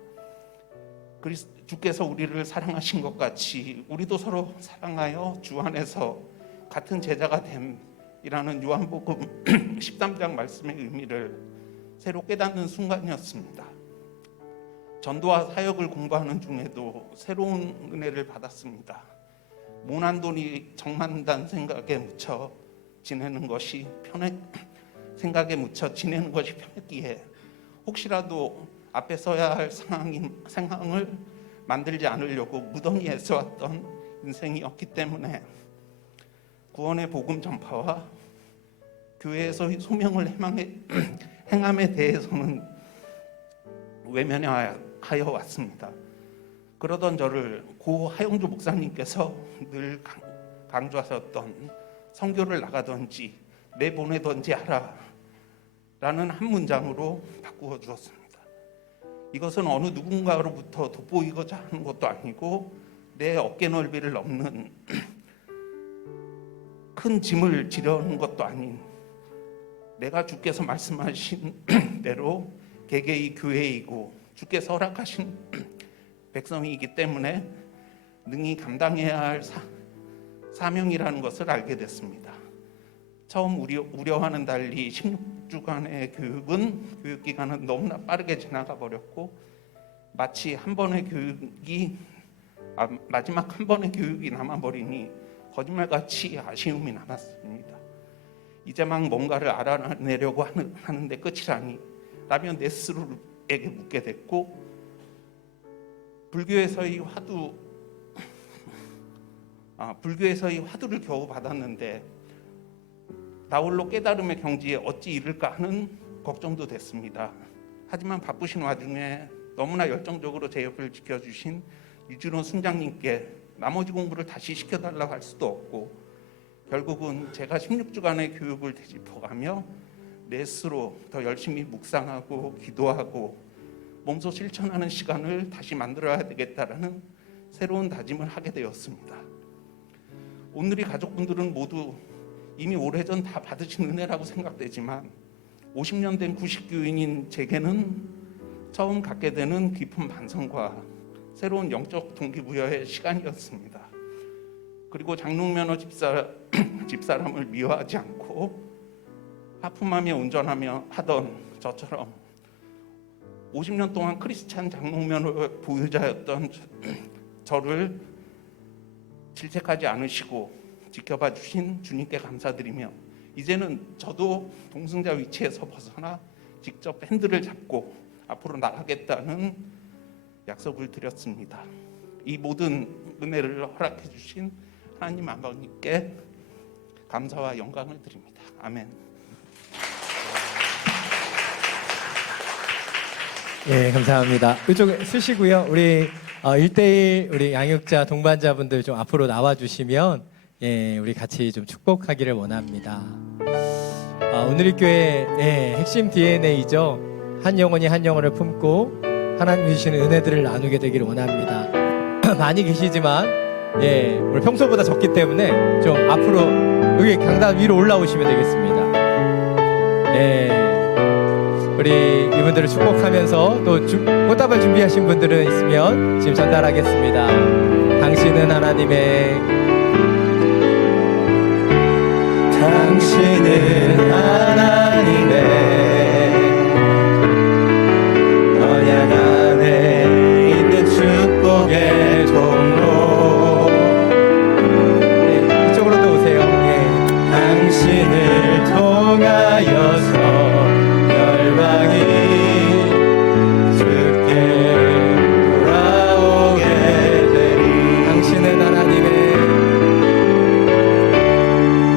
주께서 우리를 사랑하신 것 같이 우리도 서로 사랑하여 주 안에서 같은 제자가 됨이라는 요한복음 13장 말씀의 의미를 새로 깨닫는 순간이었습니다. 전도와 사역을 공부하는 중에도 새로운 은혜를 받았습니다. 모난 돈이 정만다는 생각에 묻혀 지내는 것이 편했기에 혹시라도 앞에 서야 할 상황을 만들지 않으려고 무던히 애써왔던 인생이었기 때문에 구원의 복음 전파와 교회에서의 소명을 행함에 대해서는 외면하여 왔습니다. 그러던 저를 고 하용조 목사님께서 늘 강조하셨던 선교를 나가든지 내보내든지 하라 라는 한 문장으로 바꾸어 주었습니다. 이것은 어느 누군가로부터 돋보이고자 하는 것도 아니고 내 어깨 넓이를 넘는 큰 짐을 지려는 것도 아닌 내가 주께서 말씀하신 대로 개개의 교회이고 주께서 허락하신 백성이기 때문에 능히 감당해야 할 사명이라는 것을 알게 됐습니다. 처음 우려와는 달리 16주간의 교육기간은 너무나 빠르게 지나가 버렸고 마치 마지막 한 번의 교육이 남아버리니 거짓말같이 아쉬움이 남았습니다. 이제 막 뭔가를 알아내려고 하는데 끝이라니 라며 내 스스로에게 묻게 됐고 불교에서의 화두를 겨우 받았는데 나홀로 깨달음의 경지에 어찌 이를까 하는 걱정도 됐습니다. 하지만 바쁘신 와중에 너무나 열정적으로 제 옆을 지켜주신 유진호 순장님께 나머지 공부를 다시 시켜달라고 할 수도 없고 결국은 제가 16주간의 교육을 되짚어가며 내 스스로 더 열심히 묵상하고 기도하고 몸소 실천하는 시간을 다시 만들어야 되겠다라는 새로운 다짐을 하게 되었습니다. 오늘의 가족분들은 모두 이미 오래전 다 받으신 은혜라고 생각되지만 50년 된 구식교인인 제게는 처음 갖게 되는 깊은 반성과 새로운 영적 동기부여의 시간이었습니다. 그리고 장롱면허 집사람을 미워하지 않고 하품하며 운전하며 하던 저처럼 50년 동안 크리스찬 장롱면허 보유자였던 저를 질책하지 않으시고 지켜봐 주신 주님께 감사드리며 이제는 저도 동승자 위치에서 벗어나 직접 핸들을 잡고 앞으로 나가겠다는 약속을 드렸습니다. 이 모든 은혜를 허락해 주신 하나님 아버님께 감사와 영광을 드립니다. 아멘. 예, 감사합니다. 이쪽에 쓰시고요. 우리 1대1 우리 양육자 동반자분들 좀 앞으로 나와 주시면 예, 우리 같이 좀 축복하기를 원합니다. 오늘의 교회 핵심 DNA죠. 한 영혼이 한 영혼을 품고 하나님 주시는 은혜들을 나누게 되기를 원합니다. 많이 계시지만 예, 우리 평소보다 적기 때문에 좀 앞으로 여기 강단 위로 올라오시면 되겠습니다. 예. 우리 이분들을 축복하면서 또 꽃다발 준비하신 분들은 있으면 지금 전달하겠습니다. 당신 당신은 하나님의 당신은 하나님의 언약 안에 있는 축복의 통로. 네, 이쪽으로도 오세요. 네. 당신을 통하여서 열방이 주께 돌아오게 되리. 당신은 하나님의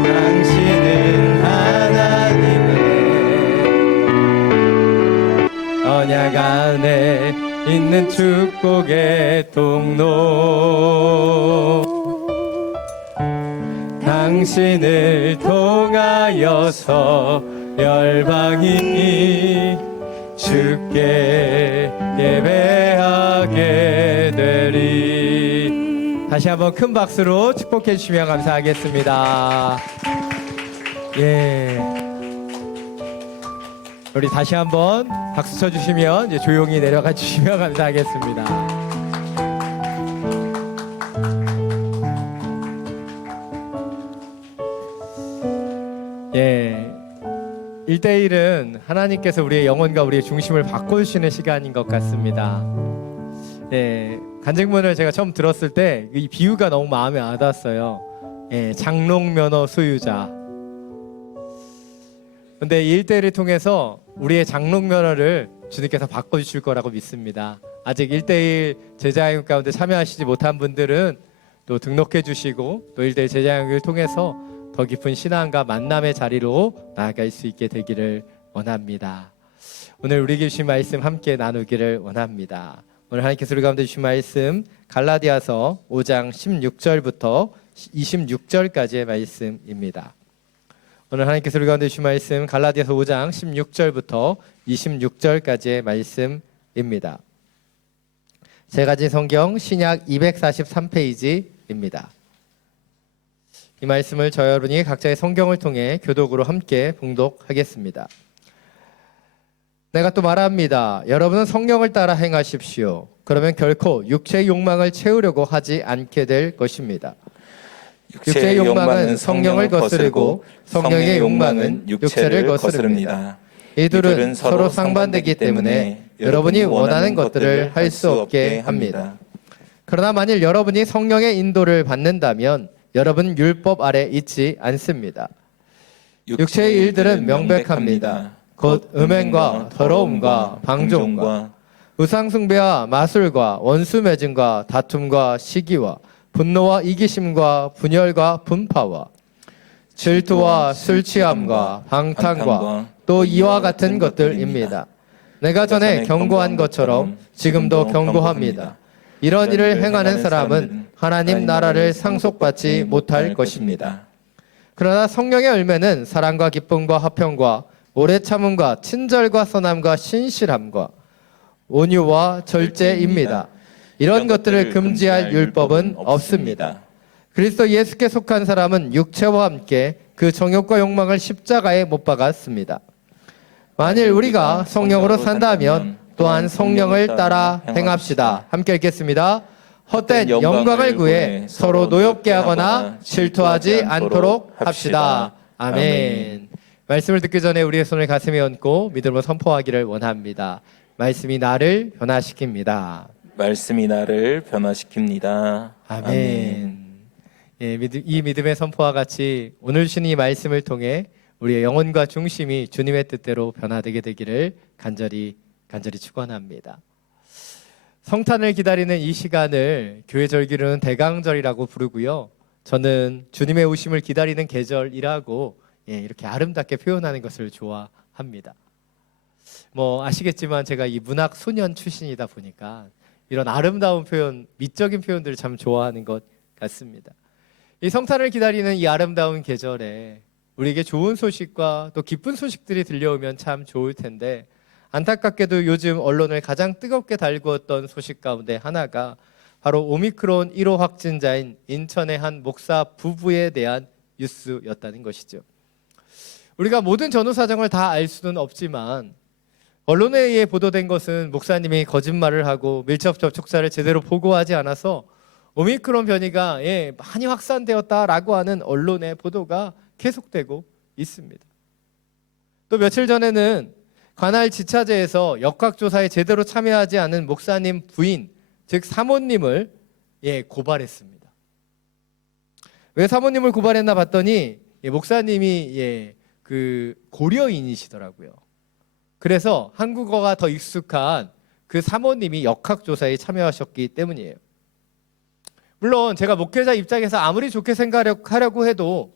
당신은 하나님의 언약 안에 있는 축복의 통로. 당신을 통하여서 열방이 주께 예배하게 되리. 다시 한번 큰 박수로 축복해 주시면 감사하겠습니다. 예. 우리 다시 한번 박수 쳐 주시면 이제 조용히 내려가 주시면 감사하겠습니다. 예. 1대1은 하나님께서 우리의 영혼과 우리의 중심을 바꿔주시는 시간인 것 같습니다. 예. 간증문을 제가 처음 들었을 때 이 비유가 너무 마음에 와닿았어요. 예. 장롱면허 소유자. 근데 이 1대1을 통해서 우리의 장롱면허를 주님께서 바꿔주실 거라고 믿습니다. 아직 1대1 제자양육 가운데 참여하시지 못한 분들은 또 등록해 주시고 또 1대1 제자양육을 통해서 더 깊은 신앙과 만남의 자리로 나아갈 수 있게 되기를 원합니다. 오늘 우리에게 주신 말씀 함께 나누기를 원합니다. 오늘 하나님께서 우리 가운데 주신 말씀 갈라디아서 5장 16절부터 26절까지의 말씀입니다. 오늘 하나님께서 우리 가운데 주신 말씀 갈라디아서 5장 16절부터 26절까지의 말씀입니다. 제가 가진 성경 신약 243페이지입니다. 이 말씀을 저 여러분이 각자의 성경을 통해 교독으로 함께 봉독하겠습니다. 내가 또 말합니다. 여러분은 성령을 따라 행하십시오. 그러면 결코 육체의 욕망을 채우려고 하지 않게 될 것입니다. 육체의 욕망은 성령을 거스르고 성령의 욕망은 육체를 거스릅니다. 이들은 서로 상반되기 때문에 여러분이 원하는 것들을 할 수 없게 합니다. 그러나 만일 여러분이 성령의 인도를 받는다면 여러분 율법 아래 있지 않습니다. 육체의 일들은 명백합니다. 곧 음행과 더러움과 방종과 우상숭배와 마술과 원수매증과 다툼과 시기와 분노와 이기심과 분열과 분파와 질투와 술취함과 방탕과 또 이와 같은 것들입니다. 내가 전에 경고한 것처럼 지금도 경고합니다. 이런 일을 행하는 사람은 하나님 나라를 상속받지 못할 것입니다. 그러나 성령의 열매는 사랑과 기쁨과 화평과 오래 참음과 친절과 선함과 신실함과 온유와 절제입니다. 이런 것들을 금지할 율법은 없습니다. 그리스도 예수께 속한 사람은 육체와 함께 그 정욕과 욕망을 십자가에 못 박았습니다. 만일 우리가 성령으로 산다면 또한 성령을 따라 행합시다. 함께 읽겠습니다. 헛된 영광을 구해 서로 노엽게 하거나 질투하지 않도록 합시다. 아멘. 말씀을 듣기 전에 우리의 손을 가슴에 얹고 믿음으로 선포하기를 원합니다. 말씀이 나를 변화시킵니다. 말씀이 나를 변화시킵니다. 아멘. 예, 이 믿음의 선포와 같이 오늘 주신 이 말씀을 통해 우리의 영혼과 중심이 주님의 뜻대로 변화되게 되기를 간절히 축원합니다. 성탄을 기다리는 이 시간을 교회 절기로는 대강절이라고 부르고요. 저는 주님의 오심을 기다리는 계절이라고 이렇게 아름답게 표현하는 것을 좋아합니다. 뭐 아시겠지만 제가 이 문학 소년 출신이다 보니까 이런 아름다운 표현, 미적인 표현들을 참 좋아하는 것 같습니다. 이 성탄을 기다리는 이 아름다운 계절에 우리에게 좋은 소식과 또 기쁜 소식들이 들려오면 참 좋을 텐데 안타깝게도 요즘 언론을 가장 뜨겁게 달구었던 소식 가운데 하나가 바로 오미크론 1호 확진자인 인천의 한 목사 부부에 대한 뉴스였다는 것이죠. 우리가 모든 전후 사정을 다 알 수는 없지만 언론에 의해 보도된 것은 목사님이 거짓말을 하고 밀접 접촉자를 제대로 보고하지 않아서 오미크론 변이가 많이 확산되었다라고 하는 언론의 보도가 계속되고 있습니다. 또 며칠 전에는 관할 지차제에서 역학조사에 제대로 참여하지 않은 목사님 부인, 즉 사모님을 고발했습니다. 왜 사모님을 고발했나 봤더니 목사님이 그 고려인이시더라고요. 그래서 한국어가 더 익숙한 그 사모님이 역학조사에 참여하셨기 때문이에요. 물론 제가 목회자 입장에서 아무리 좋게 생각하려고 해도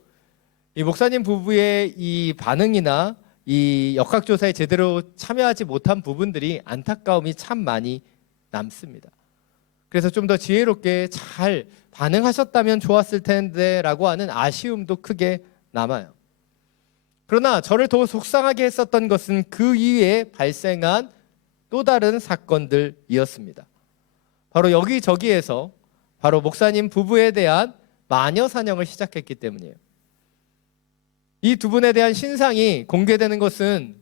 이 목사님 부부의 이 반응이나 이 역학조사에 제대로 참여하지 못한 부분들이 안타까움이 참 많이 남습니다. 그래서 좀 더 지혜롭게 잘 반응하셨다면 좋았을 텐데 라고 하는 아쉬움도 크게 남아요. 그러나 저를 더 속상하게 했었던 것은 그 이후에 발생한 또 다른 사건들이었습니다. 바로 여기저기에서 바로 목사님 부부에 대한 마녀 사냥을 시작했기 때문이에요. 이 두 분에 대한 신상이 공개되는 것은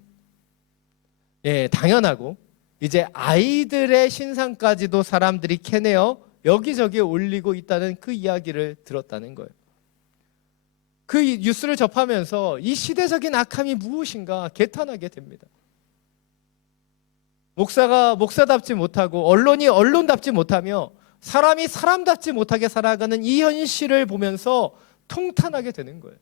당연하고, 이제 아이들의 신상까지도 사람들이 캐내어 여기저기에 올리고 있다는 그 이야기를 들었다는 거예요. 그 뉴스를 접하면서 이 시대적인 악함이 무엇인가 개탄하게 됩니다. 목사가 목사답지 못하고 언론이 언론답지 못하며 사람이 사람답지 못하게 살아가는 이 현실을 보면서 통탄하게 되는 거예요.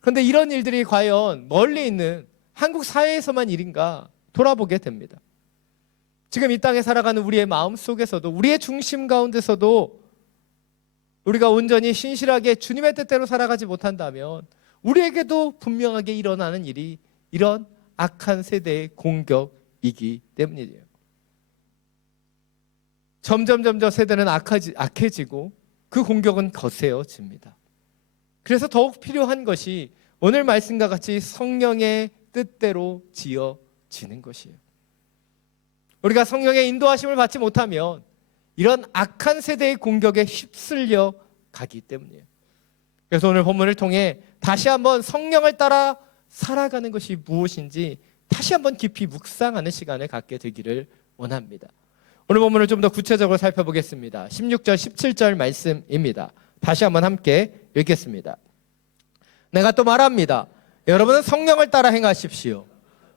그런데 이런 일들이 과연 멀리 있는 한국 사회에서만 일인가 돌아보게 됩니다. 지금 이 땅에 살아가는 우리의 마음 속에서도, 우리의 중심 가운데서도 우리가 온전히 신실하게 주님의 뜻대로 살아가지 못한다면 우리에게도 분명하게 일어나는 일이 이런 악한 세대의 공격이기 때문이에요. 점점 세대는 악해지고 그 공격은 거세어집니다. 그래서 더욱 필요한 것이 오늘 말씀과 같이 성령의 뜻대로 지어지는 것이에요. 우리가 성령의 인도하심을 받지 못하면 이런 악한 세대의 공격에 휩쓸려 가기 때문이에요. 그래서 오늘 본문을 통해 다시 한번 성령을 따라 살아가는 것이 무엇인지 다시 한번 깊이 묵상하는 시간을 갖게 되기를 원합니다. 오늘 본문을 좀 더 구체적으로 살펴보겠습니다. 16절, 17절 말씀입니다. 다시 한번 함께 읽겠습니다. 내가 또 말합니다. 여러분은 성령을 따라 행하십시오.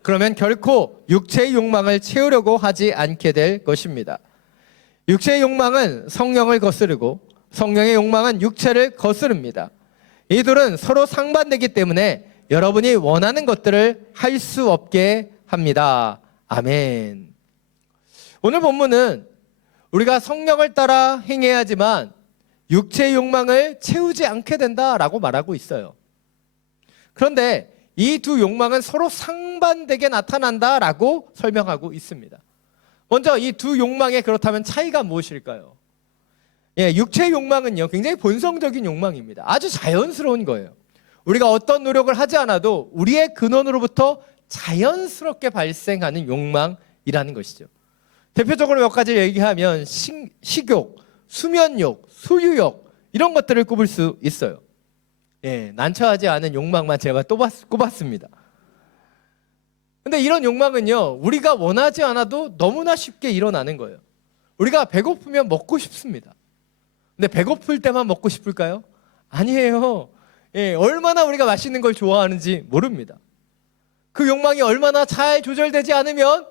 그러면 결코 육체의 욕망을 채우려고 하지 않게 될 것입니다. 육체의 욕망은 성령을 거스르고 성령의 욕망은 육체를 거스릅니다. 이 둘은 서로 상반되기 때문에 여러분이 원하는 것들을 할 수 없게 합니다. 아멘. 오늘 본문은 우리가 성령을 따라 행해야지만 육체의 욕망을 채우지 않게 된다라고 말하고 있어요. 그런데 이 두 욕망은 서로 상반되게 나타난다라고 설명하고 있습니다. 먼저 이 두 욕망의 그렇다면 차이가 무엇일까요? 육체의 욕망은요, 굉장히 본성적인 욕망입니다. 아주 자연스러운 거예요. 우리가 어떤 노력을 하지 않아도 우리의 근원으로부터 자연스럽게 발생하는 욕망이라는 것이죠. 대표적으로 몇 가지 얘기하면 식욕, 수면욕, 소유욕 이런 것들을 꼽을 수 있어요. 난처하지 않은 욕망만 제가 꼽았습니다. 근데 이런 욕망은요, 우리가 원하지 않아도 너무나 쉽게 일어나는 거예요. 우리가 배고프면 먹고 싶습니다. 근데 배고플 때만 먹고 싶을까요? 아니에요. 얼마나 우리가 맛있는 걸 좋아하는지 모릅니다. 그 욕망이 얼마나 잘 조절되지 않으면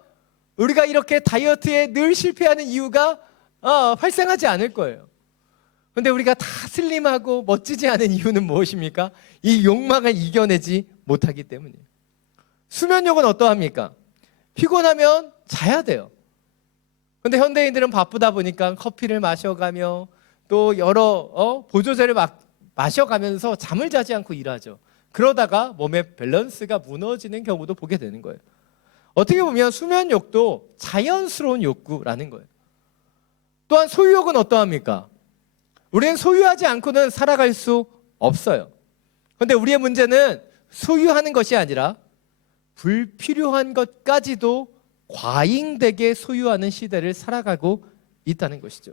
우리가 이렇게 다이어트에 늘 실패하는 이유가 발생하지 않을 거예요. 그런데 우리가 다 슬림하고 멋지지 않은 이유는 무엇입니까? 이 욕망을 이겨내지 못하기 때문이에요. 수면욕은 어떠합니까? 피곤하면 자야 돼요. 그런데 현대인들은 바쁘다 보니까 커피를 마셔가며 또 여러 보조제를 마셔가면서 잠을 자지 않고 일하죠. 그러다가 몸의 밸런스가 무너지는 경우도 보게 되는 거예요. 어떻게 보면 수면욕도 자연스러운 욕구라는 거예요. 또한 소유욕은 어떠합니까? 우리는 소유하지 않고는 살아갈 수 없어요. 그런데 우리의 문제는 소유하는 것이 아니라 불필요한 것까지도 과잉되게 소유하는 시대를 살아가고 있다는 것이죠.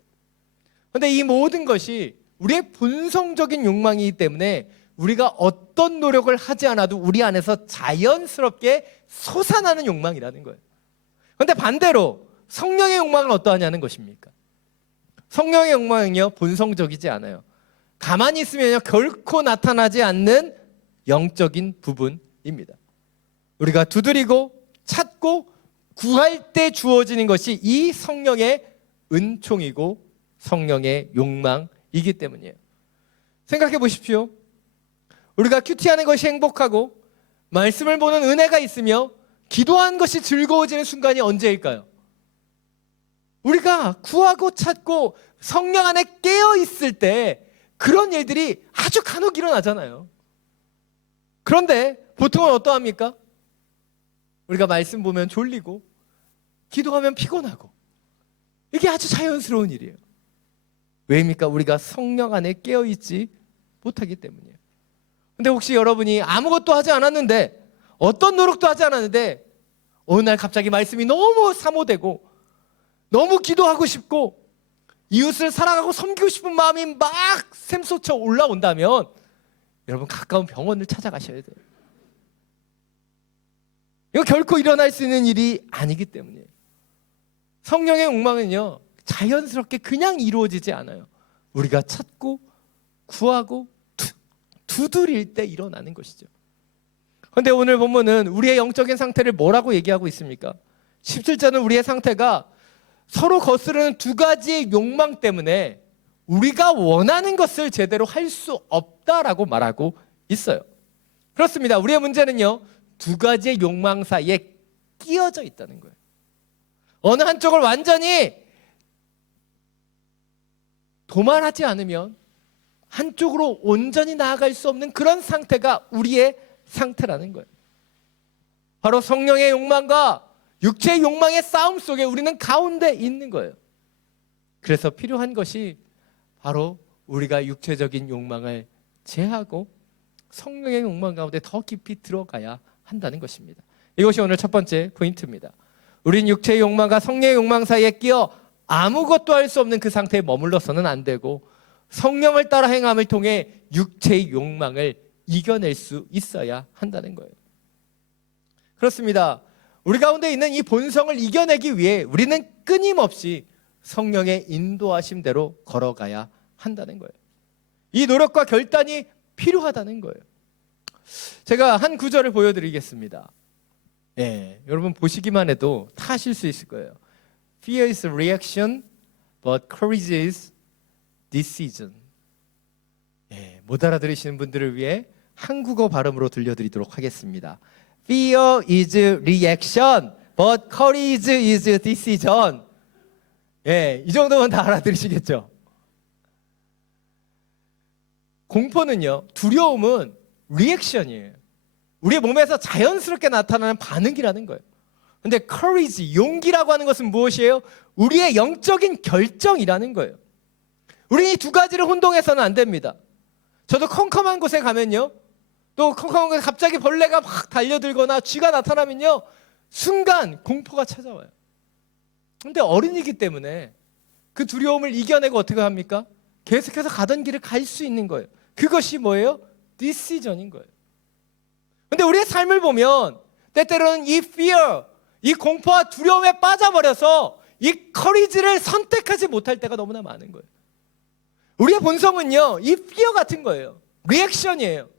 그런데 이 모든 것이 우리의 본성적인 욕망이기 때문에 우리가 어떤 노력을 하지 않아도 우리 안에서 자연스럽게 솟아나는 욕망이라는 거예요. 그런데 반대로 성령의 욕망은 어떠하냐는 것입니까? 성령의 욕망은요, 본성적이지 않아요. 가만히 있으면요, 결코 나타나지 않는 영적인 부분입니다. 우리가 두드리고 찾고 구할 때 주어지는 것이 이 성령의 은총이고 성령의 욕망이기 때문이에요. 생각해 보십시오. 우리가 큐티하는 것이 행복하고 말씀을 보는 은혜가 있으며 기도하는 것이 즐거워지는 순간이 언제일까요? 우리가 구하고 찾고 성령 안에 깨어 있을 때 그런 일들이 아주 간혹 일어나잖아요. 그런데 보통은 어떠합니까? 우리가 말씀 보면 졸리고 기도하면 피곤하고 이게 아주 자연스러운 일이에요. 왜입니까? 우리가 성령 안에 깨어 있지 못하기 때문이에요. 근데 혹시 여러분이 아무것도 하지 않았는데, 어떤 노력도 하지 않았는데 어느 날 갑자기 말씀이 너무 사모되고 너무 기도하고 싶고 이웃을 사랑하고 섬기고 싶은 마음이 막 샘솟쳐 올라온다면 여러분 가까운 병원을 찾아가셔야 돼요. 이거 결코 일어날 수 있는 일이 아니기 때문이에요. 성령의 욕망은요, 자연스럽게 그냥 이루어지지 않아요. 우리가 찾고 구하고 두드릴 때 일어나는 것이죠. 그런데 오늘 본문은 우리의 영적인 상태를 뭐라고 얘기하고 있습니까? 17절은 우리의 상태가 서로 거스르는 두 가지의 욕망 때문에 우리가 원하는 것을 제대로 할 수 없다라고 말하고 있어요. 그렇습니다. 우리의 문제는요, 두 가지의 욕망 사이에 끼어져 있다는 거예요. 어느 한쪽을 완전히 도말하지 않으면 한쪽으로 온전히 나아갈 수 없는 그런 상태가 우리의 상태라는 거예요. 바로 성령의 욕망과 육체의 욕망의 싸움 속에 우리는 가운데 있는 거예요. 그래서 필요한 것이 바로 우리가 육체적인 욕망을 제하고 성령의 욕망 가운데 더 깊이 들어가야 한다는 것입니다. 이것이 오늘 첫 번째 포인트입니다. 우린 육체의 욕망과 성령의 욕망 사이에 끼어 아무것도 할 수 없는 그 상태에 머물러서는 안 되고 성령을 따라 행함을 통해 육체의 욕망을 이겨낼 수 있어야 한다는 거예요. 그렇습니다. 우리 가운데 있는 이 본성을 이겨내기 위해 우리는 끊임없이 성령의 인도하심대로 걸어가야 한다는 거예요. 이 노력과 결단이 필요하다는 거예요. 제가 한 구절을 보여드리겠습니다. 여러분 보시기만 해도 다 아실 수 있을 거예요. Fear is a reaction, but courage is decision. 못 알아들으시는 분들을 위해 한국어 발음으로 들려드리도록 하겠습니다. Fear is reaction, but courage is decision. 이 정도면 다 알아들으시겠죠? 공포는요, 두려움은 리액션이에요. 우리의 몸에서 자연스럽게 나타나는 반응이라는 거예요. 근데 courage, 용기라고 하는 것은 무엇이에요? 우리의 영적인 결정이라는 거예요. 우리 이 두 가지를 혼동해서는 안 됩니다. 저도 컴컴한 곳에 가면요, 또 컴컴한 곳에 갑자기 벌레가 막 달려들거나 쥐가 나타나면요, 순간 공포가 찾아와요. 근데 어린이기 때문에 그 두려움을 이겨내고 어떻게 합니까? 계속해서 가던 길을 갈 수 있는 거예요. 그것이 뭐예요? 디시전인 거예요. 근데 우리의 삶을 보면 때때로는 이 fear, 이 공포와 두려움에 빠져버려서 이 courage를 선택하지 못할 때가 너무나 많은 거예요. 우리의 본성은요, 이 fear 같은 거예요. 리액션이에요.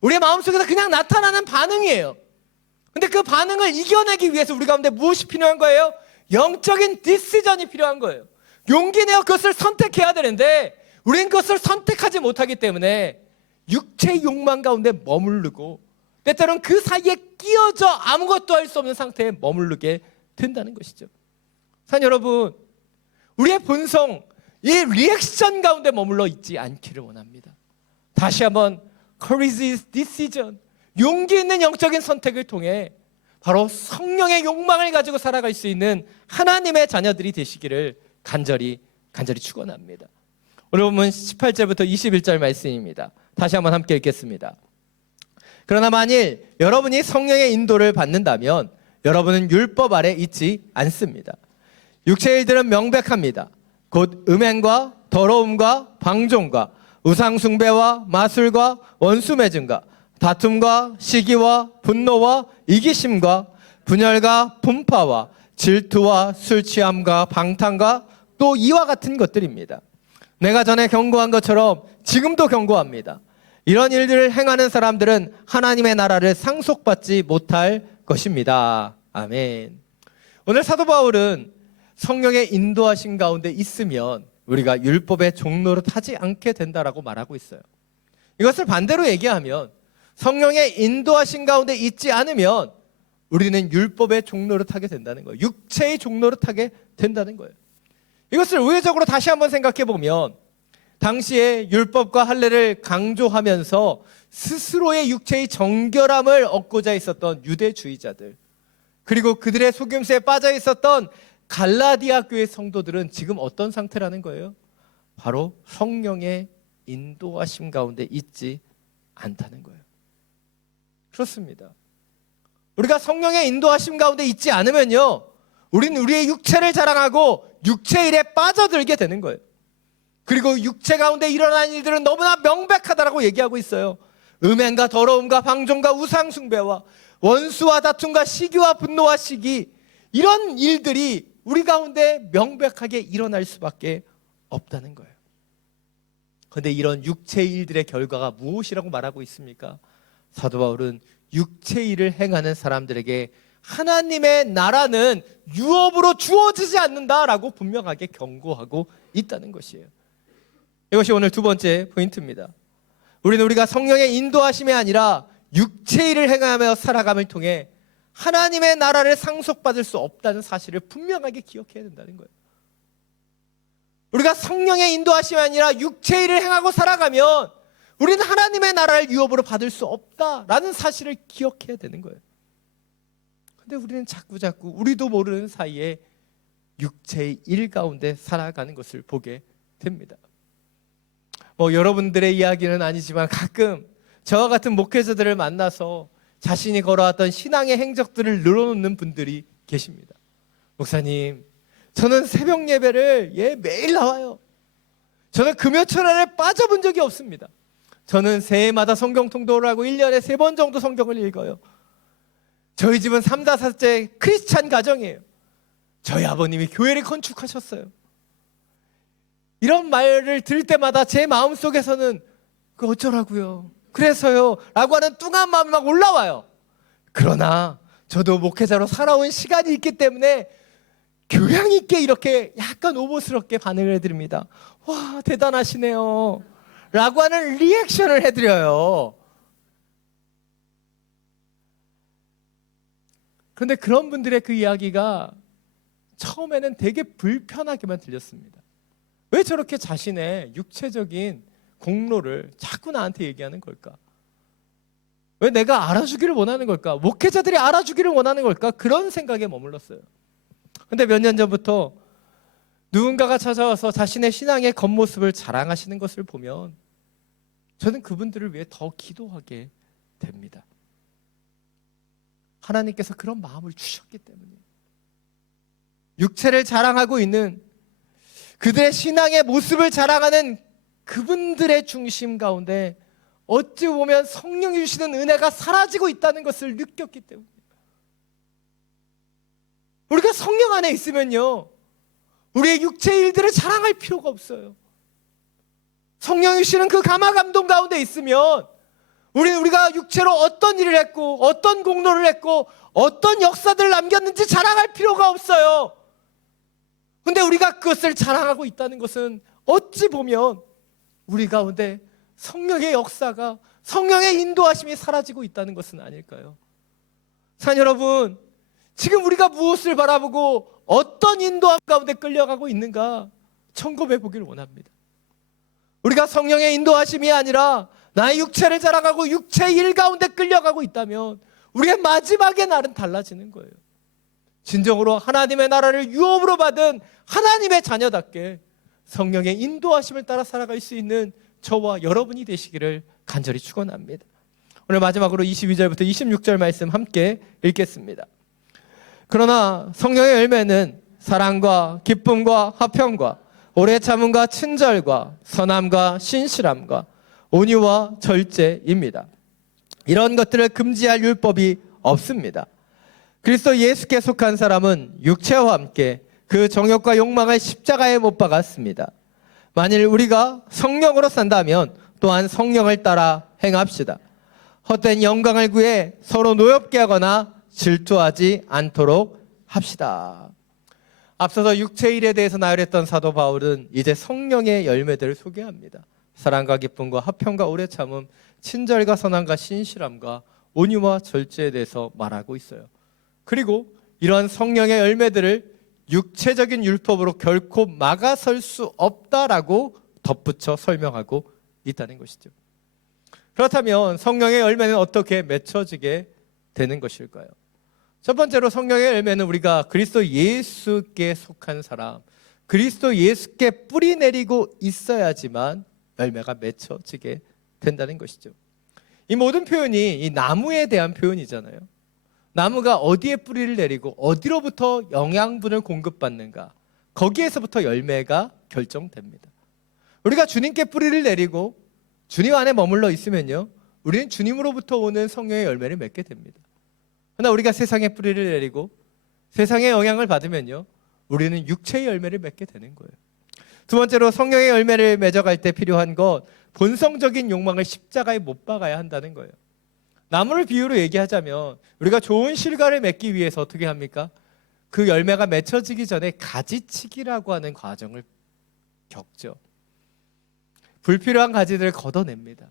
우리의 마음속에서 그냥 나타나는 반응이에요. 근데 그 반응을 이겨내기 위해서 우리 가운데 무엇이 필요한 거예요? 영적인 디시전이 필요한 거예요. 용기 내어 그것을 선택해야 되는데 우리는 그것을 선택하지 못하기 때문에 육체의 욕망 가운데 머무르고 때때로는 그 사이에 끼어져 아무것도 할 수 없는 상태에 머무르게 된다는 것이죠. 사랑하는 여러분, 우리의 본성, 이 리액션 가운데 머물러 있지 않기를 원합니다. 다시 한번 courage is decision, 용기 있는 영적인 선택을 통해 바로 성령의 욕망을 가지고 살아갈 수 있는 하나님의 자녀들이 되시기를 간절히 축원합니다. 오늘 본문 18절부터 21절 말씀입니다. 다시 한번 함께 읽겠습니다. 그러나 만일 여러분이 성령의 인도를 받는다면 여러분은 율법 아래 있지 않습니다. 육체의 일들은 명백합니다. 곧 음행과 더러움과 방종과 우상숭배와 마술과 원수매증과 다툼과 시기와 분노와 이기심과 분열과 분파와 질투와 술취함과 방탕과 또 이와 같은 것들입니다. 내가 전에 경고한 것처럼 지금도 경고합니다. 이런 일들을 행하는 사람들은 하나님의 나라를 상속받지 못할 것입니다. 아멘. 오늘 사도 바울은 성령의 인도하신 가운데 있으면 우리가 율법의 종노릇 하지 않게 된다라고 말하고 있어요. 이것을 반대로 얘기하면 성령의 인도하신 가운데 있지 않으면 우리는 율법의 종노릇 하게 된다는 거예요. 육체의 종노릇 하게 된다는 거예요. 이것을 우회적으로 다시 한번 생각해 보면 당시에 율법과 할례를 강조하면서 스스로의 육체의 정결함을 얻고자 했었던 유대주의자들, 그리고 그들의 속임수에 빠져 있었던 갈라디아 교회 성도들은 지금 어떤 상태라는 거예요? 바로 성령의 인도하심 가운데 있지 않다는 거예요. 그렇습니다. 우리가 성령의 인도하심 가운데 있지 않으면요, 우리는 우리의 육체를 자랑하고 육체 일에 빠져들게 되는 거예요. 그리고 육체 가운데 일어난 일들은 너무나 명백하다라고 얘기하고 있어요. 음행과 더러움과 방종과 우상 숭배와 원수와 다툼과 시기와 분노와 시기, 이런 일들이 우리 가운데 명백하게 일어날 수밖에 없다는 거예요. 그런데 이런 육체의 일들의 결과가 무엇이라고 말하고 있습니까? 사도 바울은 육체의 일을 행하는 사람들에게 하나님의 나라는 유업으로 주어지지 않는다라고 분명하게 경고하고 있다는 것이에요. 이것이 오늘 두 번째 포인트입니다. 우리는 우리가 성령의 인도하심이 아니라 육체의 일을 행하며 살아감을 통해 하나님의 나라를 상속받을 수 없다는 사실을 분명하게 기억해야 된다는 거예요. 우리가 성령의 인도하심이 아니라 육체의 일을 행하고 살아가면 우리는 하나님의 나라를 유업으로 받을 수 없다라는 사실을 기억해야 되는 거예요. 근데 우리는 자꾸 우리도 모르는 사이에 육체의 일 가운데 살아가는 것을 보게 됩니다. 여러분들의 이야기는 아니지만 가끔 저와 같은 목회자들을 만나서 자신이 걸어왔던 신앙의 행적들을 늘어놓는 분들이 계십니다. 목사님, 저는 새벽 예배를 매일 나와요. 저는 금요철에 빠져본 적이 없습니다. 저는 새해마다 성경 통독을 하고 1년에 3번 정도 성경을 읽어요. 저희 집은 3, 4세 크리스찬 가정이에요. 저희 아버님이 교회를 건축하셨어요. 이런 말을 들을 때마다 제 마음속에서는 그 어쩌라고요, 그래서요 라고 하는 뚱한 마음이 막 올라와요. 그러나 저도 목회자로 살아온 시간이 있기 때문에 교양 있게 이렇게 약간 오버스럽게 반응을 해드립니다. 와, 대단하시네요 라고 하는 리액션을 해드려요. 그런데 그런 분들의 그 이야기가 처음에는 되게 불편하게만 들렸습니다. 왜 저렇게 자신의 육체적인 공로를 자꾸 나한테 얘기하는 걸까? 왜 내가 알아주기를 원하는 걸까? 목회자들이 알아주기를 원하는 걸까? 그런 생각에 머물렀어요. 근데 몇 년 전부터 누군가가 찾아와서 자신의 신앙의 겉모습을 자랑하시는 것을 보면 저는 그분들을 위해 더 기도하게 됩니다. 하나님께서 그런 마음을 주셨기 때문에 육체를 자랑하고 있는 그들의 신앙의 모습을 자랑하는 그분들의 중심 가운데 어찌 보면 성령이 주시는 은혜가 사라지고 있다는 것을 느꼈기 때문입니다. 우리가 성령 안에 있으면요, 우리의 육체의 일들을 자랑할 필요가 없어요. 성령이 주시는 그 감화 감동 가운데 있으면 우리가 육체로 어떤 일을 했고 어떤 공로를 했고 어떤 역사들을 남겼는지 자랑할 필요가 없어요. 근데 우리가 그것을 자랑하고 있다는 것은 어찌 보면 우리 가운데 성령의 역사가, 성령의 인도하심이 사라지고 있다는 것은 아닐까요? 사랑하는 여러분, 지금 우리가 무엇을 바라보고 어떤 인도함 가운데 끌려가고 있는가 점검해 보기를 원합니다. 우리가 성령의 인도하심이 아니라 나의 육체를 자랑하고 육체의 일 가운데 끌려가고 있다면 우리의 마지막의 날은 달라지는 거예요. 진정으로 하나님의 나라를 유업으로 받은 하나님의 자녀답게 성령의 인도하심을 따라 살아갈 수 있는 저와 여러분이 되시기를 간절히 축원합니다. 오늘 마지막으로 22절부터 26절 말씀 함께 읽겠습니다. 그러나 성령의 열매는 사랑과 기쁨과 화평과 오래 참음과 친절과 선함과 신실함과 온유와 절제입니다. 이런 것들을 금지할 율법이 없습니다. 그리스도 예수께 속한 사람은 육체와 함께 그 정욕과 욕망을 십자가에 못 박았습니다. 만일 우리가 성령으로 산다면 또한 성령을 따라 행합시다. 헛된 영광을 구해 서로 노엽게 하거나 질투하지 않도록 합시다. 앞서서 육체의 일에 대해서 나열했던 사도 바울은 이제 성령의 열매들을 소개합니다. 사랑과 기쁨과 화평과 오래 참음, 친절과 선함과 신실함과 온유와 절제에 대해서 말하고 있어요. 그리고 이러한 성령의 열매들을 육체적인 율법으로 결코 막아설 수 없다라고 덧붙여 설명하고 있다는 것이죠. 그렇다면 성령의 열매는 어떻게 맺혀지게 되는 것일까요? 첫 번째로 성령의 열매는 우리가 그리스도 예수께 속한 사람, 그리스도 예수께 뿌리 내리고 있어야지만 열매가 맺혀지게 된다는 것이죠. 이 모든 표현이 이 나무에 대한 표현이잖아요. 나무가 어디에 뿌리를 내리고 어디로부터 영양분을 공급받는가, 거기에서부터 열매가 결정됩니다. 우리가 주님께 뿌리를 내리고 주님 안에 머물러 있으면요, 우리는 주님으로부터 오는 성령의 열매를 맺게 됩니다. 그러나 우리가 세상에 뿌리를 내리고 세상의 영향을 받으면요, 우리는 육체의 열매를 맺게 되는 거예요. 두 번째로 성령의 열매를 맺어갈 때 필요한 것, 본성적인 욕망을 십자가에 못 박아야 한다는 거예요. 나무를 비유로 얘기하자면 우리가 좋은 실과를 맺기 위해서 어떻게 합니까? 그 열매가 맺혀지기 전에 가지치기라고 하는 과정을 겪죠. 불필요한 가지들을 걷어냅니다.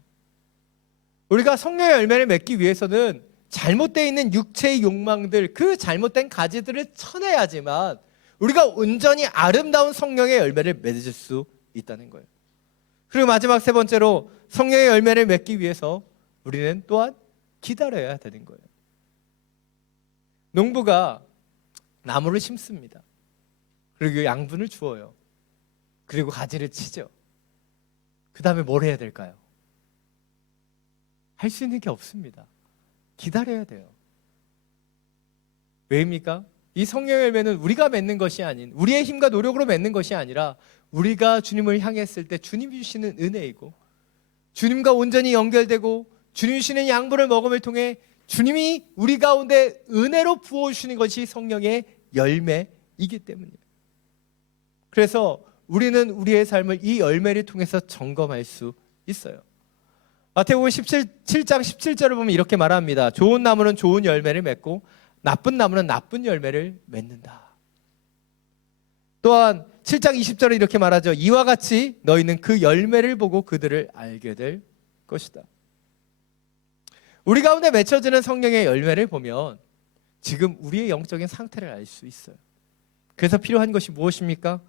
우리가 성령의 열매를 맺기 위해서는 잘못되어 있는 육체의 욕망들, 그 잘못된 가지들을 쳐내야지만 우리가 온전히 아름다운 성령의 열매를 맺을 수 있다는 거예요. 그리고 마지막 세 번째로 성령의 열매를 맺기 위해서 우리는 또한 기다려야 되는 거예요. 농부가 나무를 심습니다. 그리고 양분을 주어요. 그리고 가지를 치죠. 그 다음에 뭘 해야 될까요? 할 수 있는 게 없습니다. 기다려야 돼요. 왜입니까? 이 성령의 열매는 우리가 맺는 것이 아닌, 우리의 힘과 노력으로 맺는 것이 아니라 우리가 주님을 향했을 때 주님이 주시는 은혜이고, 주님과 온전히 연결되고 주님이 주시는 양분을 먹음을 통해 주님이 우리 가운데 은혜로 부어주시는 것이 성령의 열매이기 때문이에요. 그래서 우리는 우리의 삶을 이 열매를 통해서 점검할 수 있어요. 마태복음 17장 17절을 보면 이렇게 말합니다. 좋은 나무는 좋은 열매를 맺고 나쁜 나무는 나쁜 열매를 맺는다. 또한 7장 20절에 이렇게 말하죠. 이와 같이 너희는 그 열매를 보고 그들을 알게 될 것이다. 우리 가운데 맺혀지는 성령의 열매를 보면 지금 우리의 영적인 상태를 알 수 있어요. 그래서 필요한 것이 무엇입니까?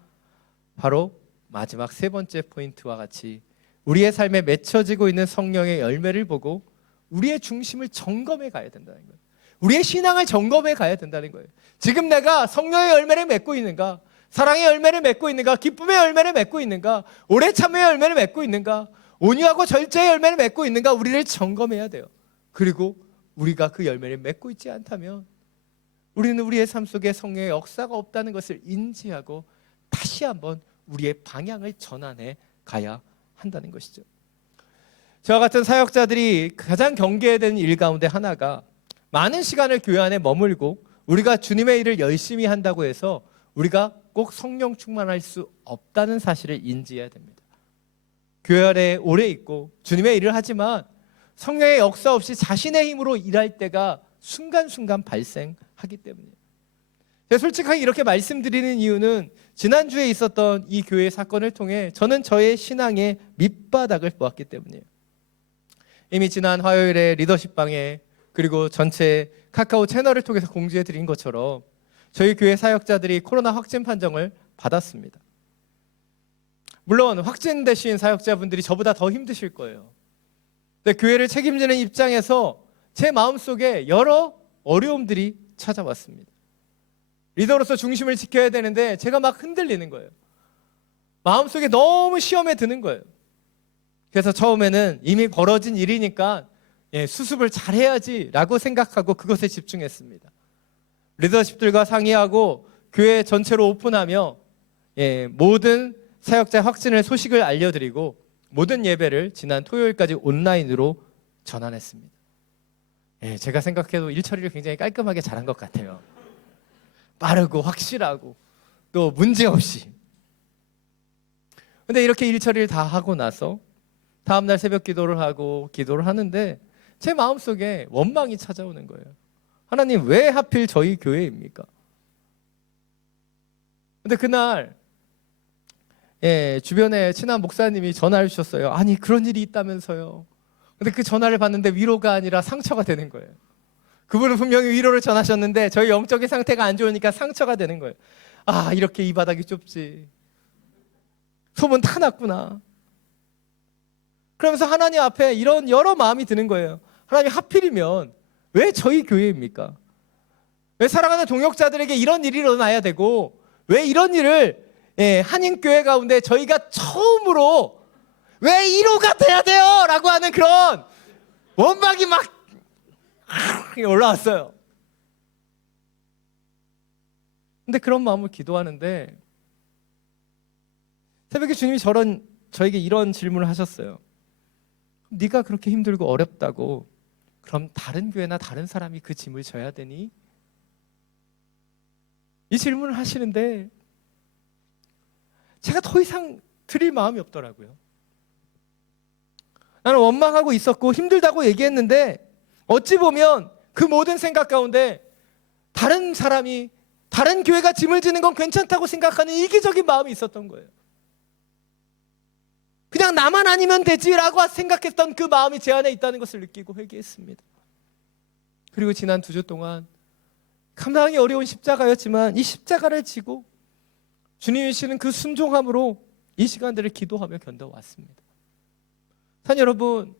바로 마지막 세 번째 포인트와 같이 우리의 삶에 맺혀지고 있는 성령의 열매를 보고 우리의 중심을 점검해 가야 된다는 거예요. 우리의 신앙을 점검해 가야 된다는 거예요. 지금 내가 성령의 열매를 맺고 있는가? 사랑의 열매를 맺고 있는가? 기쁨의 열매를 맺고 있는가? 오래 참음의 열매를 맺고 있는가? 온유하고 절제의 열매를 맺고 있는가? 우리를 점검해야 돼요. 그리고 우리가 그 열매를 맺고 있지 않다면 우리는 우리의 삶 속에 성령의 역사가 없다는 것을 인지하고 다시 한번 우리의 방향을 전환해 가야 한다는 것이죠. 저와 같은 사역자들이 가장 경계해야 되는 일 가운데 하나가 많은 시간을 교회 안에 머물고 우리가 주님의 일을 열심히 한다고 해서 우리가 꼭 성령 충만할 수 없다는 사실을 인지해야 됩니다. 교회 안에 오래 있고 주님의 일을 하지만 성령의 역사 없이 자신의 힘으로 일할 때가 순간순간 발생하기 때문이에요. 제가 솔직하게 이렇게 말씀드리는 이유는 지난주에 있었던 이 교회 사건을 통해 저는 저의 신앙의 밑바닥을 보았기 때문이에요. 이미 지난 화요일에 리더십방에 그리고 전체 카카오 채널을 통해서 공지해 드린 것처럼 저희 교회 사역자들이 코로나 확진 판정을 받았습니다. 물론 확진되신 사역자분들이 저보다 더 힘드실 거예요. 근데 교회를 책임지는 입장에서 제 마음속에 여러 어려움들이 찾아왔습니다. 리더로서 중심을 지켜야 되는데 제가 막 흔들리는 거예요. 마음속에 너무 시험에 드는 거예요. 그래서 처음에는 이미 벌어진 일이니까 수습을 잘해야지라고 생각하고 그것에 집중했습니다. 리더십들과 상의하고 교회 전체로 오픈하며 모든 사역자 확진의 소식을 알려드리고 모든 예배를 지난 토요일까지 온라인으로 전환했습니다. 제가 생각해도 일 처리를 굉장히 깔끔하게 잘한 것 같아요. 빠르고 확실하고 또 문제 없이. 근데 이렇게 일 처리를 다 하고 나서 다음날 새벽 기도를 하고 기도를 하는데 제 마음속에 원망이 찾아오는 거예요. 하나님, 왜 하필 저희 교회입니까? 근데 그날 주변에 친한 목사님이 전화를 주셨어요. 아니, 그런 일이 있다면서요. 근데 그 전화를 받는데 위로가 아니라 상처가 되는 거예요. 그분은 분명히 위로를 전하셨는데 저희 영적인 상태가 안 좋으니까 상처가 되는 거예요. 아, 이렇게 이 바닥이 좁지. 소문 다 났구나. 그러면서 하나님 앞에 이런 여러 마음이 드는 거예요. 하나님, 하필이면 왜 저희 교회입니까? 왜 사랑하는 동역자들에게 이런 일이 일어나야 되고, 왜 이런 일을 한인교회 가운데 저희가 처음으로 왜 1호가 돼야 돼요? 라고 하는 그런 원망이 막 올라왔어요. 근데 그런 마음을 기도하는데 새벽에 주님이 저에게 이런 질문을 하셨어요. 네가 그렇게 힘들고 어렵다고 그럼 다른 교회나 다른 사람이 그 짐을 져야 되니? 이 질문을 하시는데 제가 더 이상 드릴 마음이 없더라고요. 나는 원망하고 있었고 힘들다고 얘기했는데 어찌 보면 그 모든 생각 가운데 다른 사람이, 다른 교회가 짐을 지는 건 괜찮다고 생각하는 이기적인 마음이 있었던 거예요. 그냥 나만 아니면 되지라고 생각했던 그 마음이 제 안에 있다는 것을 느끼고 회개했습니다. 그리고 지난 2주 동안 감당하기 어려운 십자가였지만 이 십자가를 지고 주님이 주시는 그 순종함으로 이 시간들을 기도하며 견뎌왔습니다. 사랑 여러분,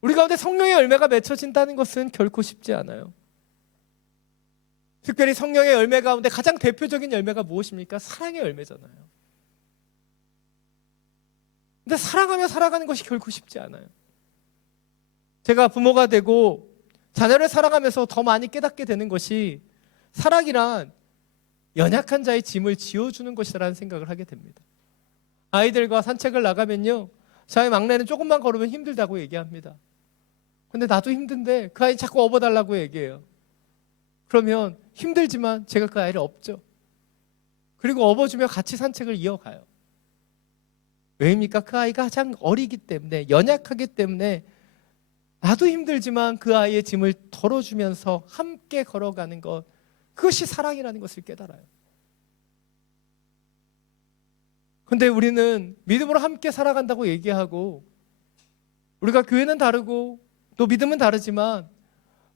우리 가운데 성령의 열매가 맺혀진다는 것은 결코 쉽지 않아요. 특별히 성령의 열매 가운데 가장 대표적인 열매가 무엇입니까? 사랑의 열매잖아요. 근데 사랑하며 살아가는 것이 결코 쉽지 않아요. 제가 부모가 되고 자녀를 사랑하면서 더 많이 깨닫게 되는 것이 사랑이란 연약한 자의 짐을 지어주는 것이라는 생각을 하게 됩니다. 아이들과 산책을 나가면요, 저희 막내는 조금만 걸으면 힘들다고 얘기합니다. 근데 나도 힘든데 그 아이 자꾸 업어달라고 얘기해요. 그러면 힘들지만 제가 그 아이를 업죠. 그리고 업어주며 같이 산책을 이어가요. 왜입니까? 그 아이가 가장 어리기 때문에, 연약하기 때문에 나도 힘들지만 그 아이의 짐을 덜어주면서 함께 걸어가는 것, 그것이 사랑이라는 것을 깨달아요. 근데 우리는 믿음으로 함께 살아간다고 얘기하고, 우리가 교회는 다르고 또 믿음은 다르지만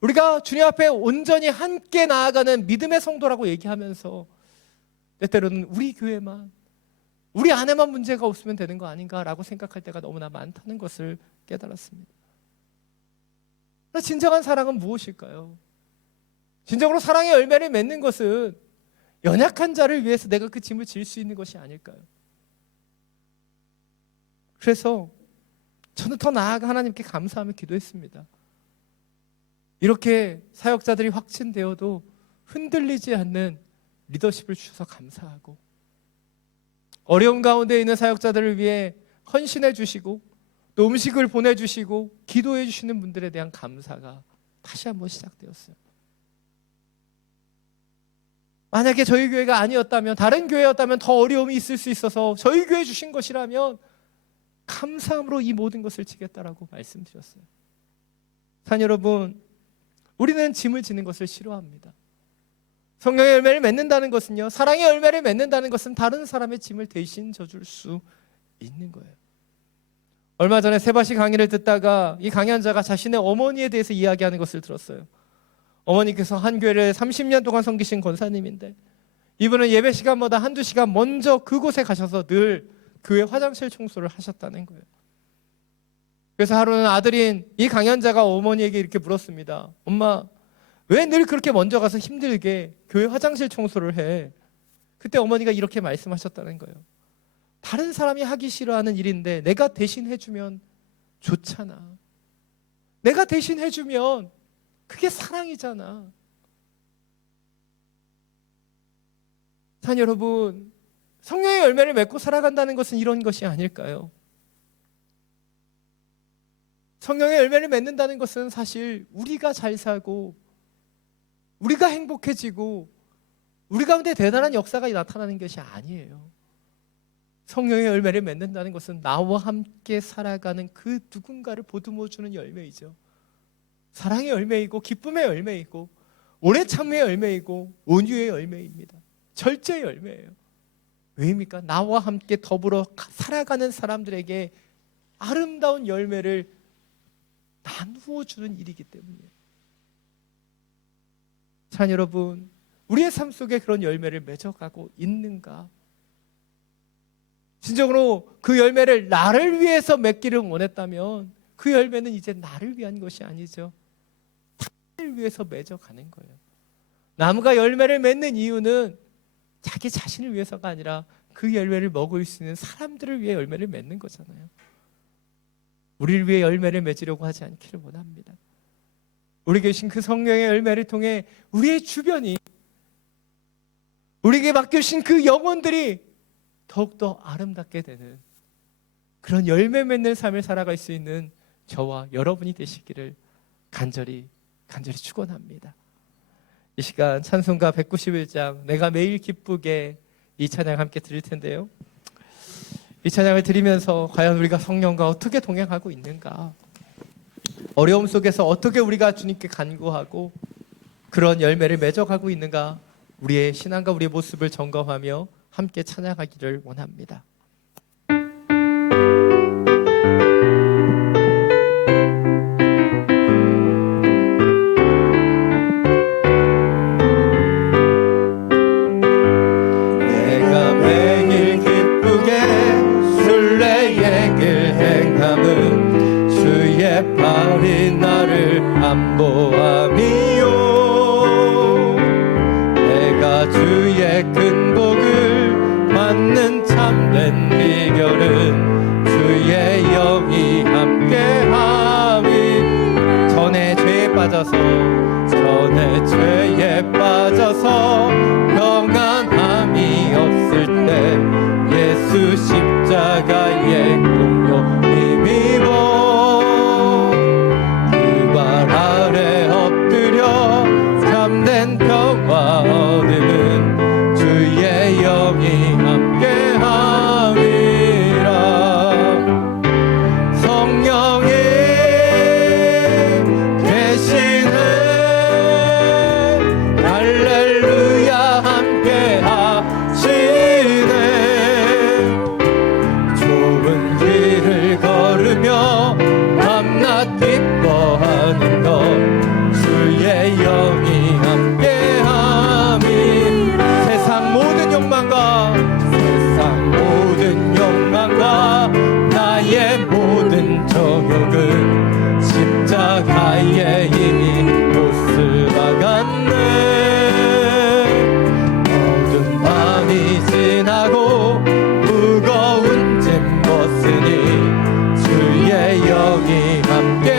우리가 주님 앞에 온전히 함께 나아가는 믿음의 성도라고 얘기하면서 때때로는 우리 교회만, 우리 안에만 문제가 없으면 되는 거 아닌가라고 생각할 때가 너무나 많다는 것을 깨달았습니다. 진정한 사랑은 무엇일까요? 진정으로 사랑의 열매를 맺는 것은 연약한 자를 위해서 내가 그 짐을 질 수 있는 것이 아닐까요? 그래서 저는 더 나아가 하나님께 감사하며 기도했습니다. 이렇게 사역자들이 확진되어도 흔들리지 않는 리더십을 주셔서 감사하고, 어려움 가운데 있는 사역자들을 위해 헌신해 주시고 또 음식을 보내주시고 기도해 주시는 분들에 대한 감사가 다시 한번 시작되었어요. 만약에 저희 교회가 아니었다면, 다른 교회였다면 더 어려움이 있을 수 있어서 저희 교회 주신 것이라면 감사함으로 이 모든 것을 지겠다라고 말씀드렸어요. 사랑 여러분, 우리는 짐을 지는 것을 싫어합니다. 성령의 열매를 맺는다는 것은요, 사랑의 열매를 맺는다는 것은 다른 사람의 짐을 대신 져줄 수 있는 거예요. 얼마 전에 세바시 강의를 듣다가 이 강연자가 자신의 어머니에 대해서 이야기하는 것을 들었어요. 어머니께서 한 교회를 30년 동안 섬기신 권사님인데 이분은 예배 시간마다 한두 시간 먼저 그곳에 가셔서 늘 교회 화장실 청소를 하셨다는 거예요. 그래서 하루는 아들인 이 강연자가 어머니에게 이렇게 물었습니다. 엄마, 왜 늘 그렇게 먼저 가서 힘들게 교회 화장실 청소를 해? 그때 어머니가 이렇게 말씀하셨다는 거예요. 다른 사람이 하기 싫어하는 일인데 내가 대신 해주면 좋잖아. 내가 대신 해주면 그게 사랑이잖아. 사랑 여러분, 성령의 열매를 맺고 살아간다는 것은 이런 것이 아닐까요? 성령의 열매를 맺는다는 것은 사실 우리가 잘 살고 우리가 행복해지고 우리 가운데 대단한 역사가 나타나는 것이 아니에요. 성령의 열매를 맺는다는 것은 나와 함께 살아가는 그 누군가를 보듬어주는 열매이죠. 사랑의 열매이고 기쁨의 열매이고 오래 참음의 열매이고 온유의 열매입니다. 절제의 열매예요. 왜입니까? 나와 함께 더불어 살아가는 사람들에게 아름다운 열매를 나누어 주는 일이기 때문이에요. 자, 여러분, 우리의 삶 속에 그런 열매를 맺어가고 있는가? 진정으로 그 열매를 나를 위해서 맺기를 원했다면 그 열매는 이제 나를 위한 것이 아니죠. 타인을 위해서 맺어가는 거예요. 나무가 열매를 맺는 이유는 자기 자신을 위해서가 아니라 그 열매를 먹을 수 있는 사람들을 위해 열매를 맺는 거잖아요. 우리를 위해 열매를 맺으려고 하지 않기를 원합니다. 우리 계신 그 성령의 열매를 통해 우리의 주변이, 우리에게 맡겨주신 그 영혼들이 더욱더 아름답게 되는 그런 열매 맺는 삶을 살아갈 수 있는 저와 여러분이 되시기를 간절히 축원합니다. 이 시간 찬송가 191장 내가 매일 기쁘게 이 찬양 함께 드릴 텐데요. 이 찬양을 드리면서 과연 우리가 성령과 어떻게 동행하고 있는가, 어려움 속에서 어떻게 우리가 주님께 간구하고 그런 열매를 맺어가고 있는가, 우리의 신앙과 우리의 모습을 점검하며 함께 찬양하기를 원합니다. 내가 매일 기쁘게 순례의 길 행함은 주의 팔이 나를 안보함이요. 내가 주의 큰 복을 받는 참된 비결은 주의 영이 함께함이. 전에 죄에 빠져서 평안함이 없을 때 예수 십자가의 공로 힘입어 그 발 아래 엎드려 참된 평화 얻음은 주의 영이 함께함이라. 성령이 계시네 할렐루야 함께하시네. 좁은 길을 걸으며 밤낮 기뻐하는 것 주의 영이 함께함이. 세상 모든 욕망과 나의 모든 정욕은 십자가에 이미 못 쓰러갔네. 어두운 밤이 지나고 무거운 짐 벗으니 주의 영이 함께함이라.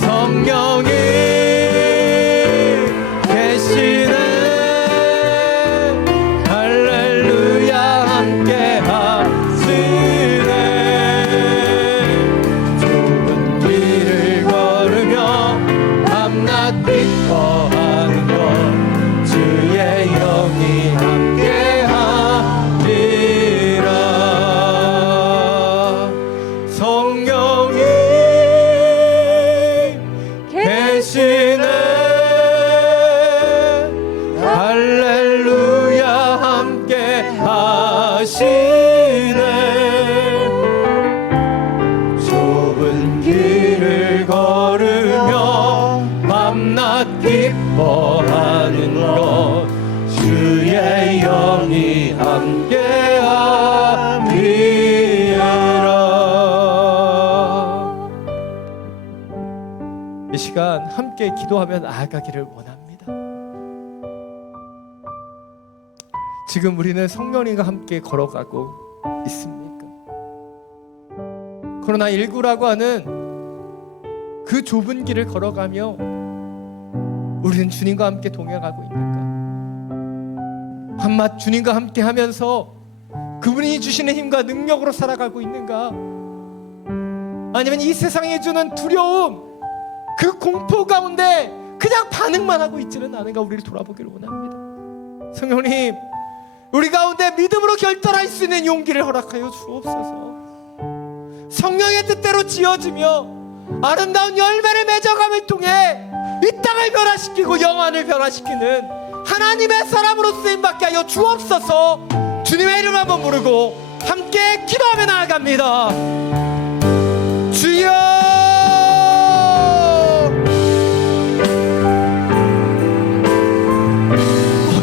성령이 계시네 할렐루야 함께하시네. 좁은 길을 걸으며 밤낮 기뻐하는 것 주의 영이 함께하리라. 성령이 계시네 할렐루야 함께하시네. 좁은 길을 걸으며 밤낮 기뻐하는 것 주의 영이 함께함이라. 이 시간 함께 기도하며 나아가기를 원합니다. 지금 우리는 성령님과 함께 걸어가고 있습니까? 코로나19라고 하는 그 좁은 길을 걸어가며 우리는 주님과 함께 동행하고 있는가? 한낱 주님과 함께 하면서 그분이 주시는 힘과 능력으로 살아가고 있는가? 아니면 이 세상이 주는 두려움, 그 공포 가운데 그냥 반응만 하고 있지는 않은가 우리를 돌아보기를 원합니다. 성령님, 우리 가운데 믿음으로 결단할 수 있는 용기를 허락하여 주옵소서. 성령의 뜻대로 지어지며 아름다운 열매를 맺어감을 통해 이 땅을 변화시키고 영안을 변화시키는 하나님의 사람으로 쓰임받게 하여 주옵소서. 주님의 이름 한번 부르고 함께 기도하며 나아갑니다. 주여,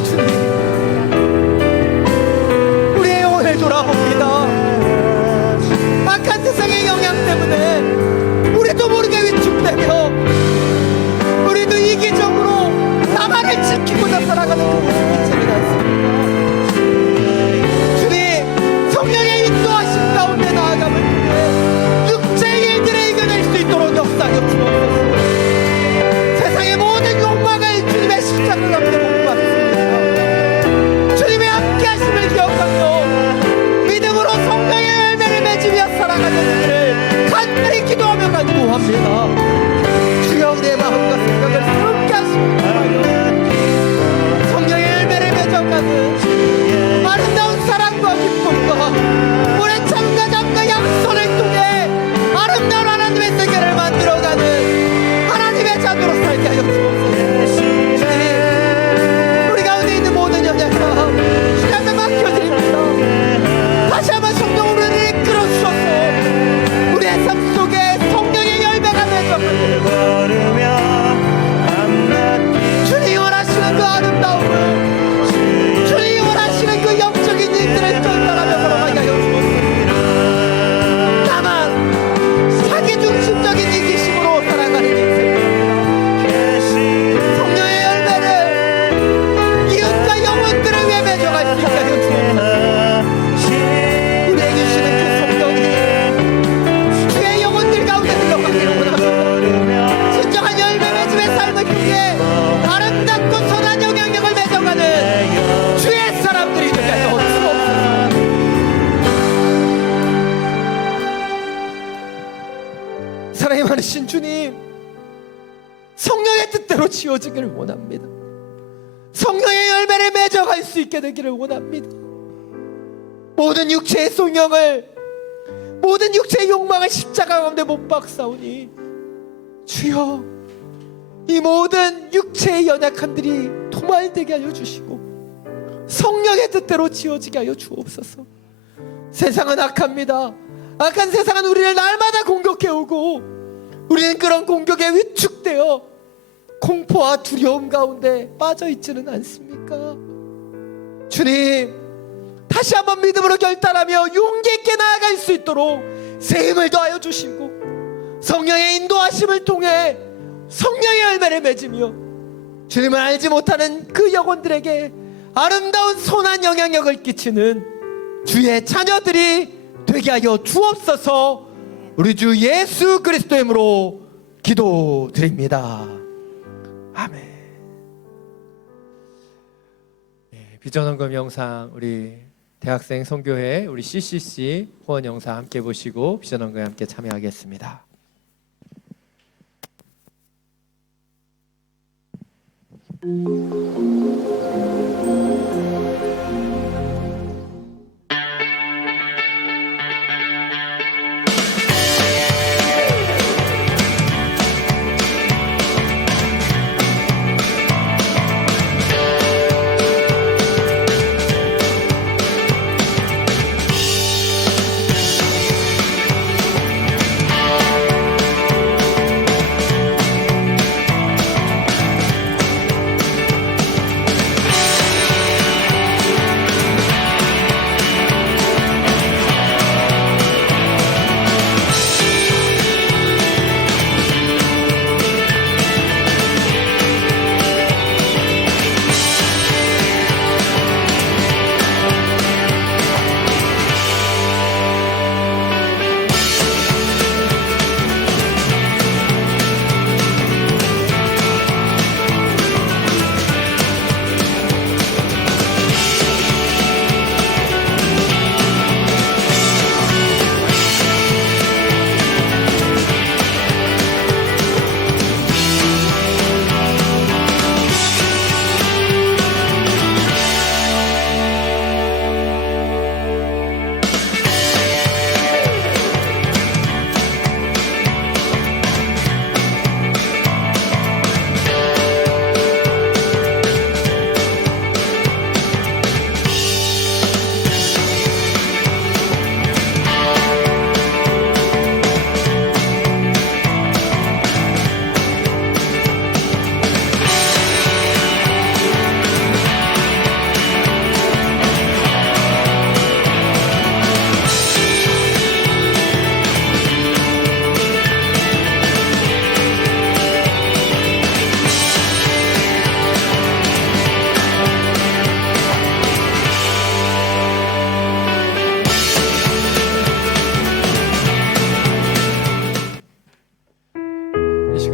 주님, 우리의 영혼을 돌아봅니다. 악한 세상의 영향 때문에 우리도 모르게 위축되며 우리도 이기적으로 나만을 지키고자 살아가는 그 모습이 있지는 않습니다. 주님, 성령의 인도하심 가운데 나아감을 통해 육체의 일들을 이겨낼 수 있도록 역사하여 주옵소서. 세상의 모든 욕망을 주님의 십자가 가운데 못 받습니다. 주님의 함께하심을 기억하며 믿음으로 성령의 열매를 맺으며 살아가는 우리를 간절히 기도하며 간구합니다. 주여, 우리의 마음과 생각을 새롭게 하시고 성령의 열매를 맺어가는 아름다운 사랑과 기쁨과 오랜 참과 잠과 약속을 통해 아름다운 하나님의 세계를 만들어가는 하나님의 자녀로 살게 하여 주옵소서. 주님, 우리 가운데 있는 모든 연약함 주님 앞에 맡겨드립니다. 다시 한번 성령으로 우리를 이끌어 주셔서 우리의 삶 속에 성령의 열매가 맺어가는 주님이 원하시는 그 아름다움을, 주님이 원하시는 그 영적인 일들을 전달하며 걸어가게 하여 주옵소서. 다만 자기 중심적인 이기심으로 살아가는 인생입니다. 성령의 열매를 이웃과 영혼들을 위해 맺어갈 수 있게 하여 주옵소서. 우리에게 주시는 그 성령이 주의 영혼들 가운데 들어가기를 원합니다. 진정한 열매 맺음의 삶을 통해 아름답고 선한 영향력을 맺어가는 주의 사람들이 되게 하여 주옵소서. 사랑이 많으신 주님, 성령의 뜻대로 지어지기를 원합니다. 성령의 열매를 맺어갈 수 있게 되기를 원합니다. 모든 육체의 소명을, 모든 육체의 욕망을 십자가 가운데 못 박사오니 주여, 이 모든 육체의 연약함들이 도말되게 하여 주시고 성령의 뜻대로 지어지게 하여 주옵소서. 세상은 악합니다. 악한 세상은 우리를 날마다 공격해오고 우리는 그런 공격에 위축되어 공포와 두려움 가운데 빠져있지는 않습니까? 주님, 다시 한번 믿음으로 결단하며 용기 있게 나아갈 수 있도록 새 힘을 더하여 주시고 성령의 인도하심을 통해 성령의 열매를 맺으며 주님을 알지 못하는 그 영혼들에게 아름다운 선한 영향력을 끼치는 주의 자녀들이 되게 하여 주옵소서. 우리 주 예수 그리스도의 이름으로 기도드립니다. 아멘. 비전 헌금 영상, 우리 대학생 선교회 우리 CCC 후원 영상 함께 보시고 비전 헌금에 함께 참여하겠습니다.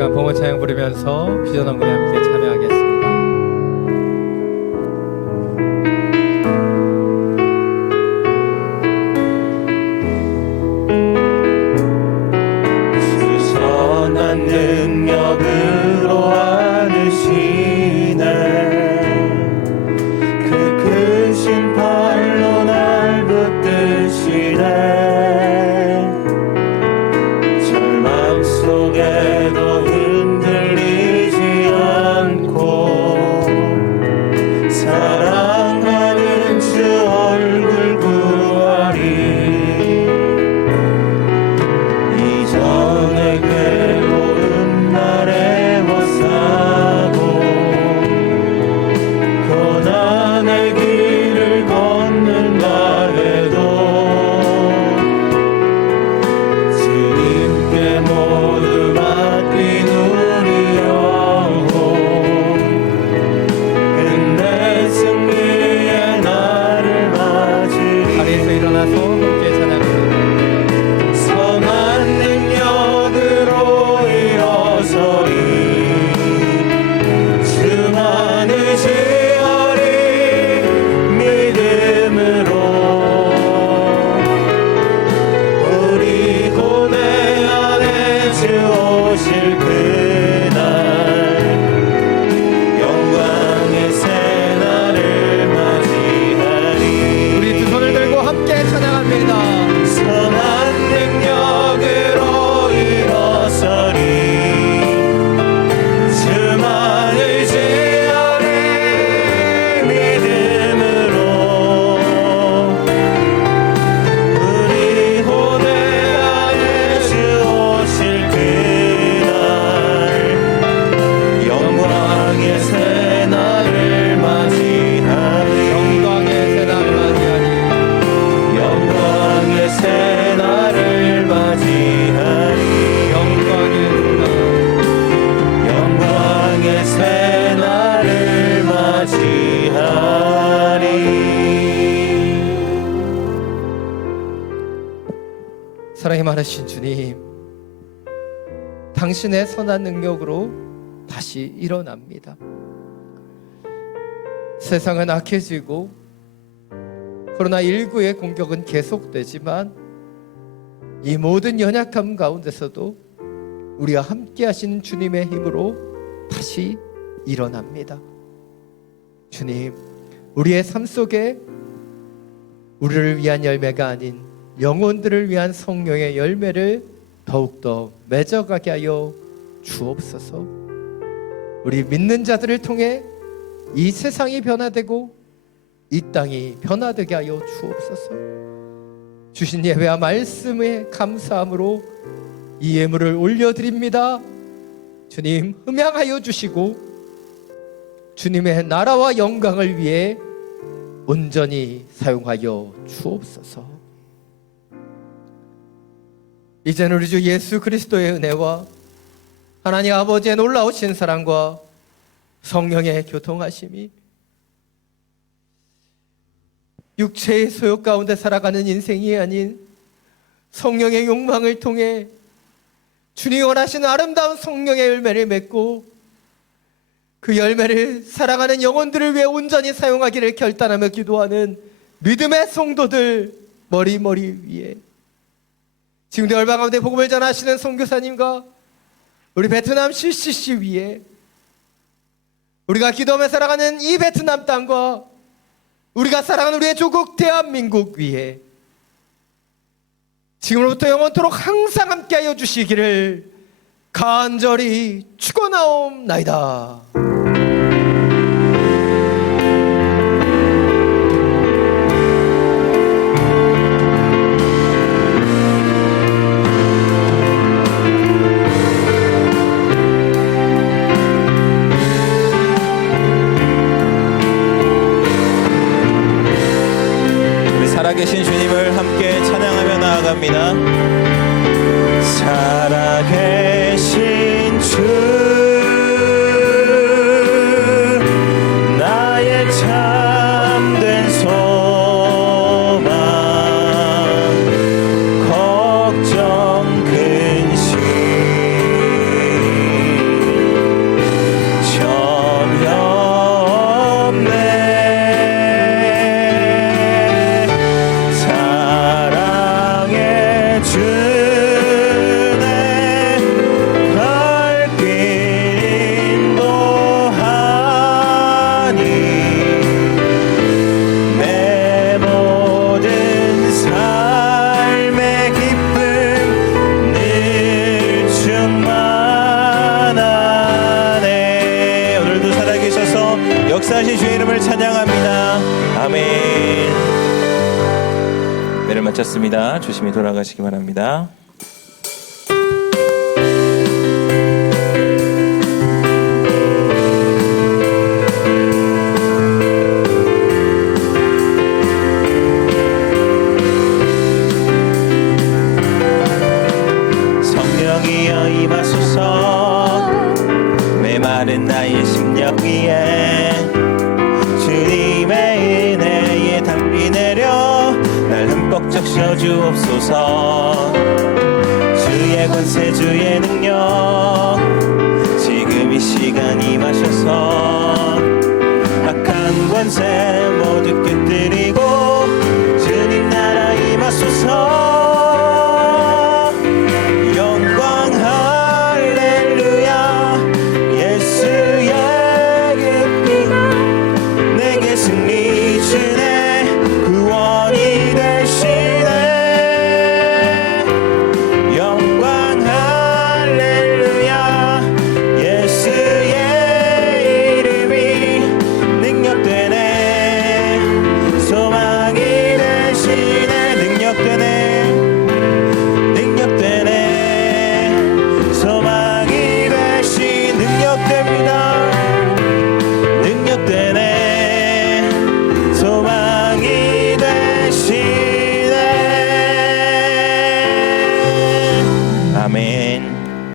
시간 봉헌 찬양 부르면서 비전언금에 함께 참여하겠습니다. 선한 능력으로 안으시네 그 크신 팔로 날 붙드시네 절망 속에도 흔들리지 않고 사랑하는 주 얼굴 구하리 이전에 괴로운 날에 못사고 고난의 길을 걷는다 해도 주님께 모두 맡긴 우리 영혼 끝내 승리의 날을 맞으리 자리에서 일어나서 함께 찬양합니다. 선한 능력으로 일어서리 주만을 지어리 믿음으로 우리 고대 안에 주 오실 그날 영광의 새날을 맞이하리 우리 두 손을 들고 함께 찬양합니다. 선한 능력으로 일어서리 주만을 지어리 믿음으로 우리 고대 안에 주 오실 그날 영광의 새날을 맞이하리 영광의 새날 맞이하니 영광의 새날을 맞이하리 영광의 새날을 맞이하리 사랑이 많으신 주님, 당신의 선한 능력으로 다시 일어납니다. 세상은 악해지고 코로나19의 공격은 계속되지만 이 모든 연약함 가운데서도 우리와 함께 하시는 주님의 힘으로 다시 일어납니다. 주님, 우리의 삶 속에 우리를 위한 열매가 아닌 영혼들을 위한 성령의 열매를 더욱더 맺어가게 하여 주옵소서. 우리 믿는 자들을 통해 이 세상이 변화되고 이 땅이 변화되게 하여 주옵소서. 주신 예배와 말씀에 감사함으로 이 예물을 올려드립니다. 주님, 흠양하여 주시고 주님의 나라와 영광을 위해 온전히 사용하여 주옵소서. 이제는 우리 주 예수 그리스도의 은혜와 하나님 아버지의 놀라우신 사랑과 성령의 교통하심이 육체의 소욕 가운데 살아가는 인생이 아닌 성령의 욕망을 통해 주님이 원하시는 아름다운 성령의 열매를 맺고 그 열매를 살아가는 영혼들을 위해 온전히 사용하기를 결단하며 기도하는 믿음의 성도들 머리 위에 지금도 열방 가운데 복음을 전하시는 선교사님과 우리 베트남 CCC 위에 우리가 기도하며 살아가는 이 베트남 땅과 우리가 사랑하는 우리의 조국 대한민국 위에 지금으로부터 영원토록 항상 함께하여 주시기를 간절히 축원하옵나이다. 살아계신 주님을 함께 찬양하며 나아갑니다. 살아계신 주 나의 참된 소망 걱정 근심 주내 갈 길 인도하니 내 모든 삶의 기쁨 늘 충만하네. 오늘도 살아계셔서 역사하신 주의 이름을 찬양합니다. 아멘. 내를 마쳤습니다. 조심히 돌아가시기 바랍니다. 성령이여 임하소서 메마른 나의 심령 위에 주님의 은혜에 담비 내려 날 흠뻑 적셔 주옵소서. 주의 권세 주의 능력 지금 이 시간 임하셔서 악한 권세 모두 깨뜨리고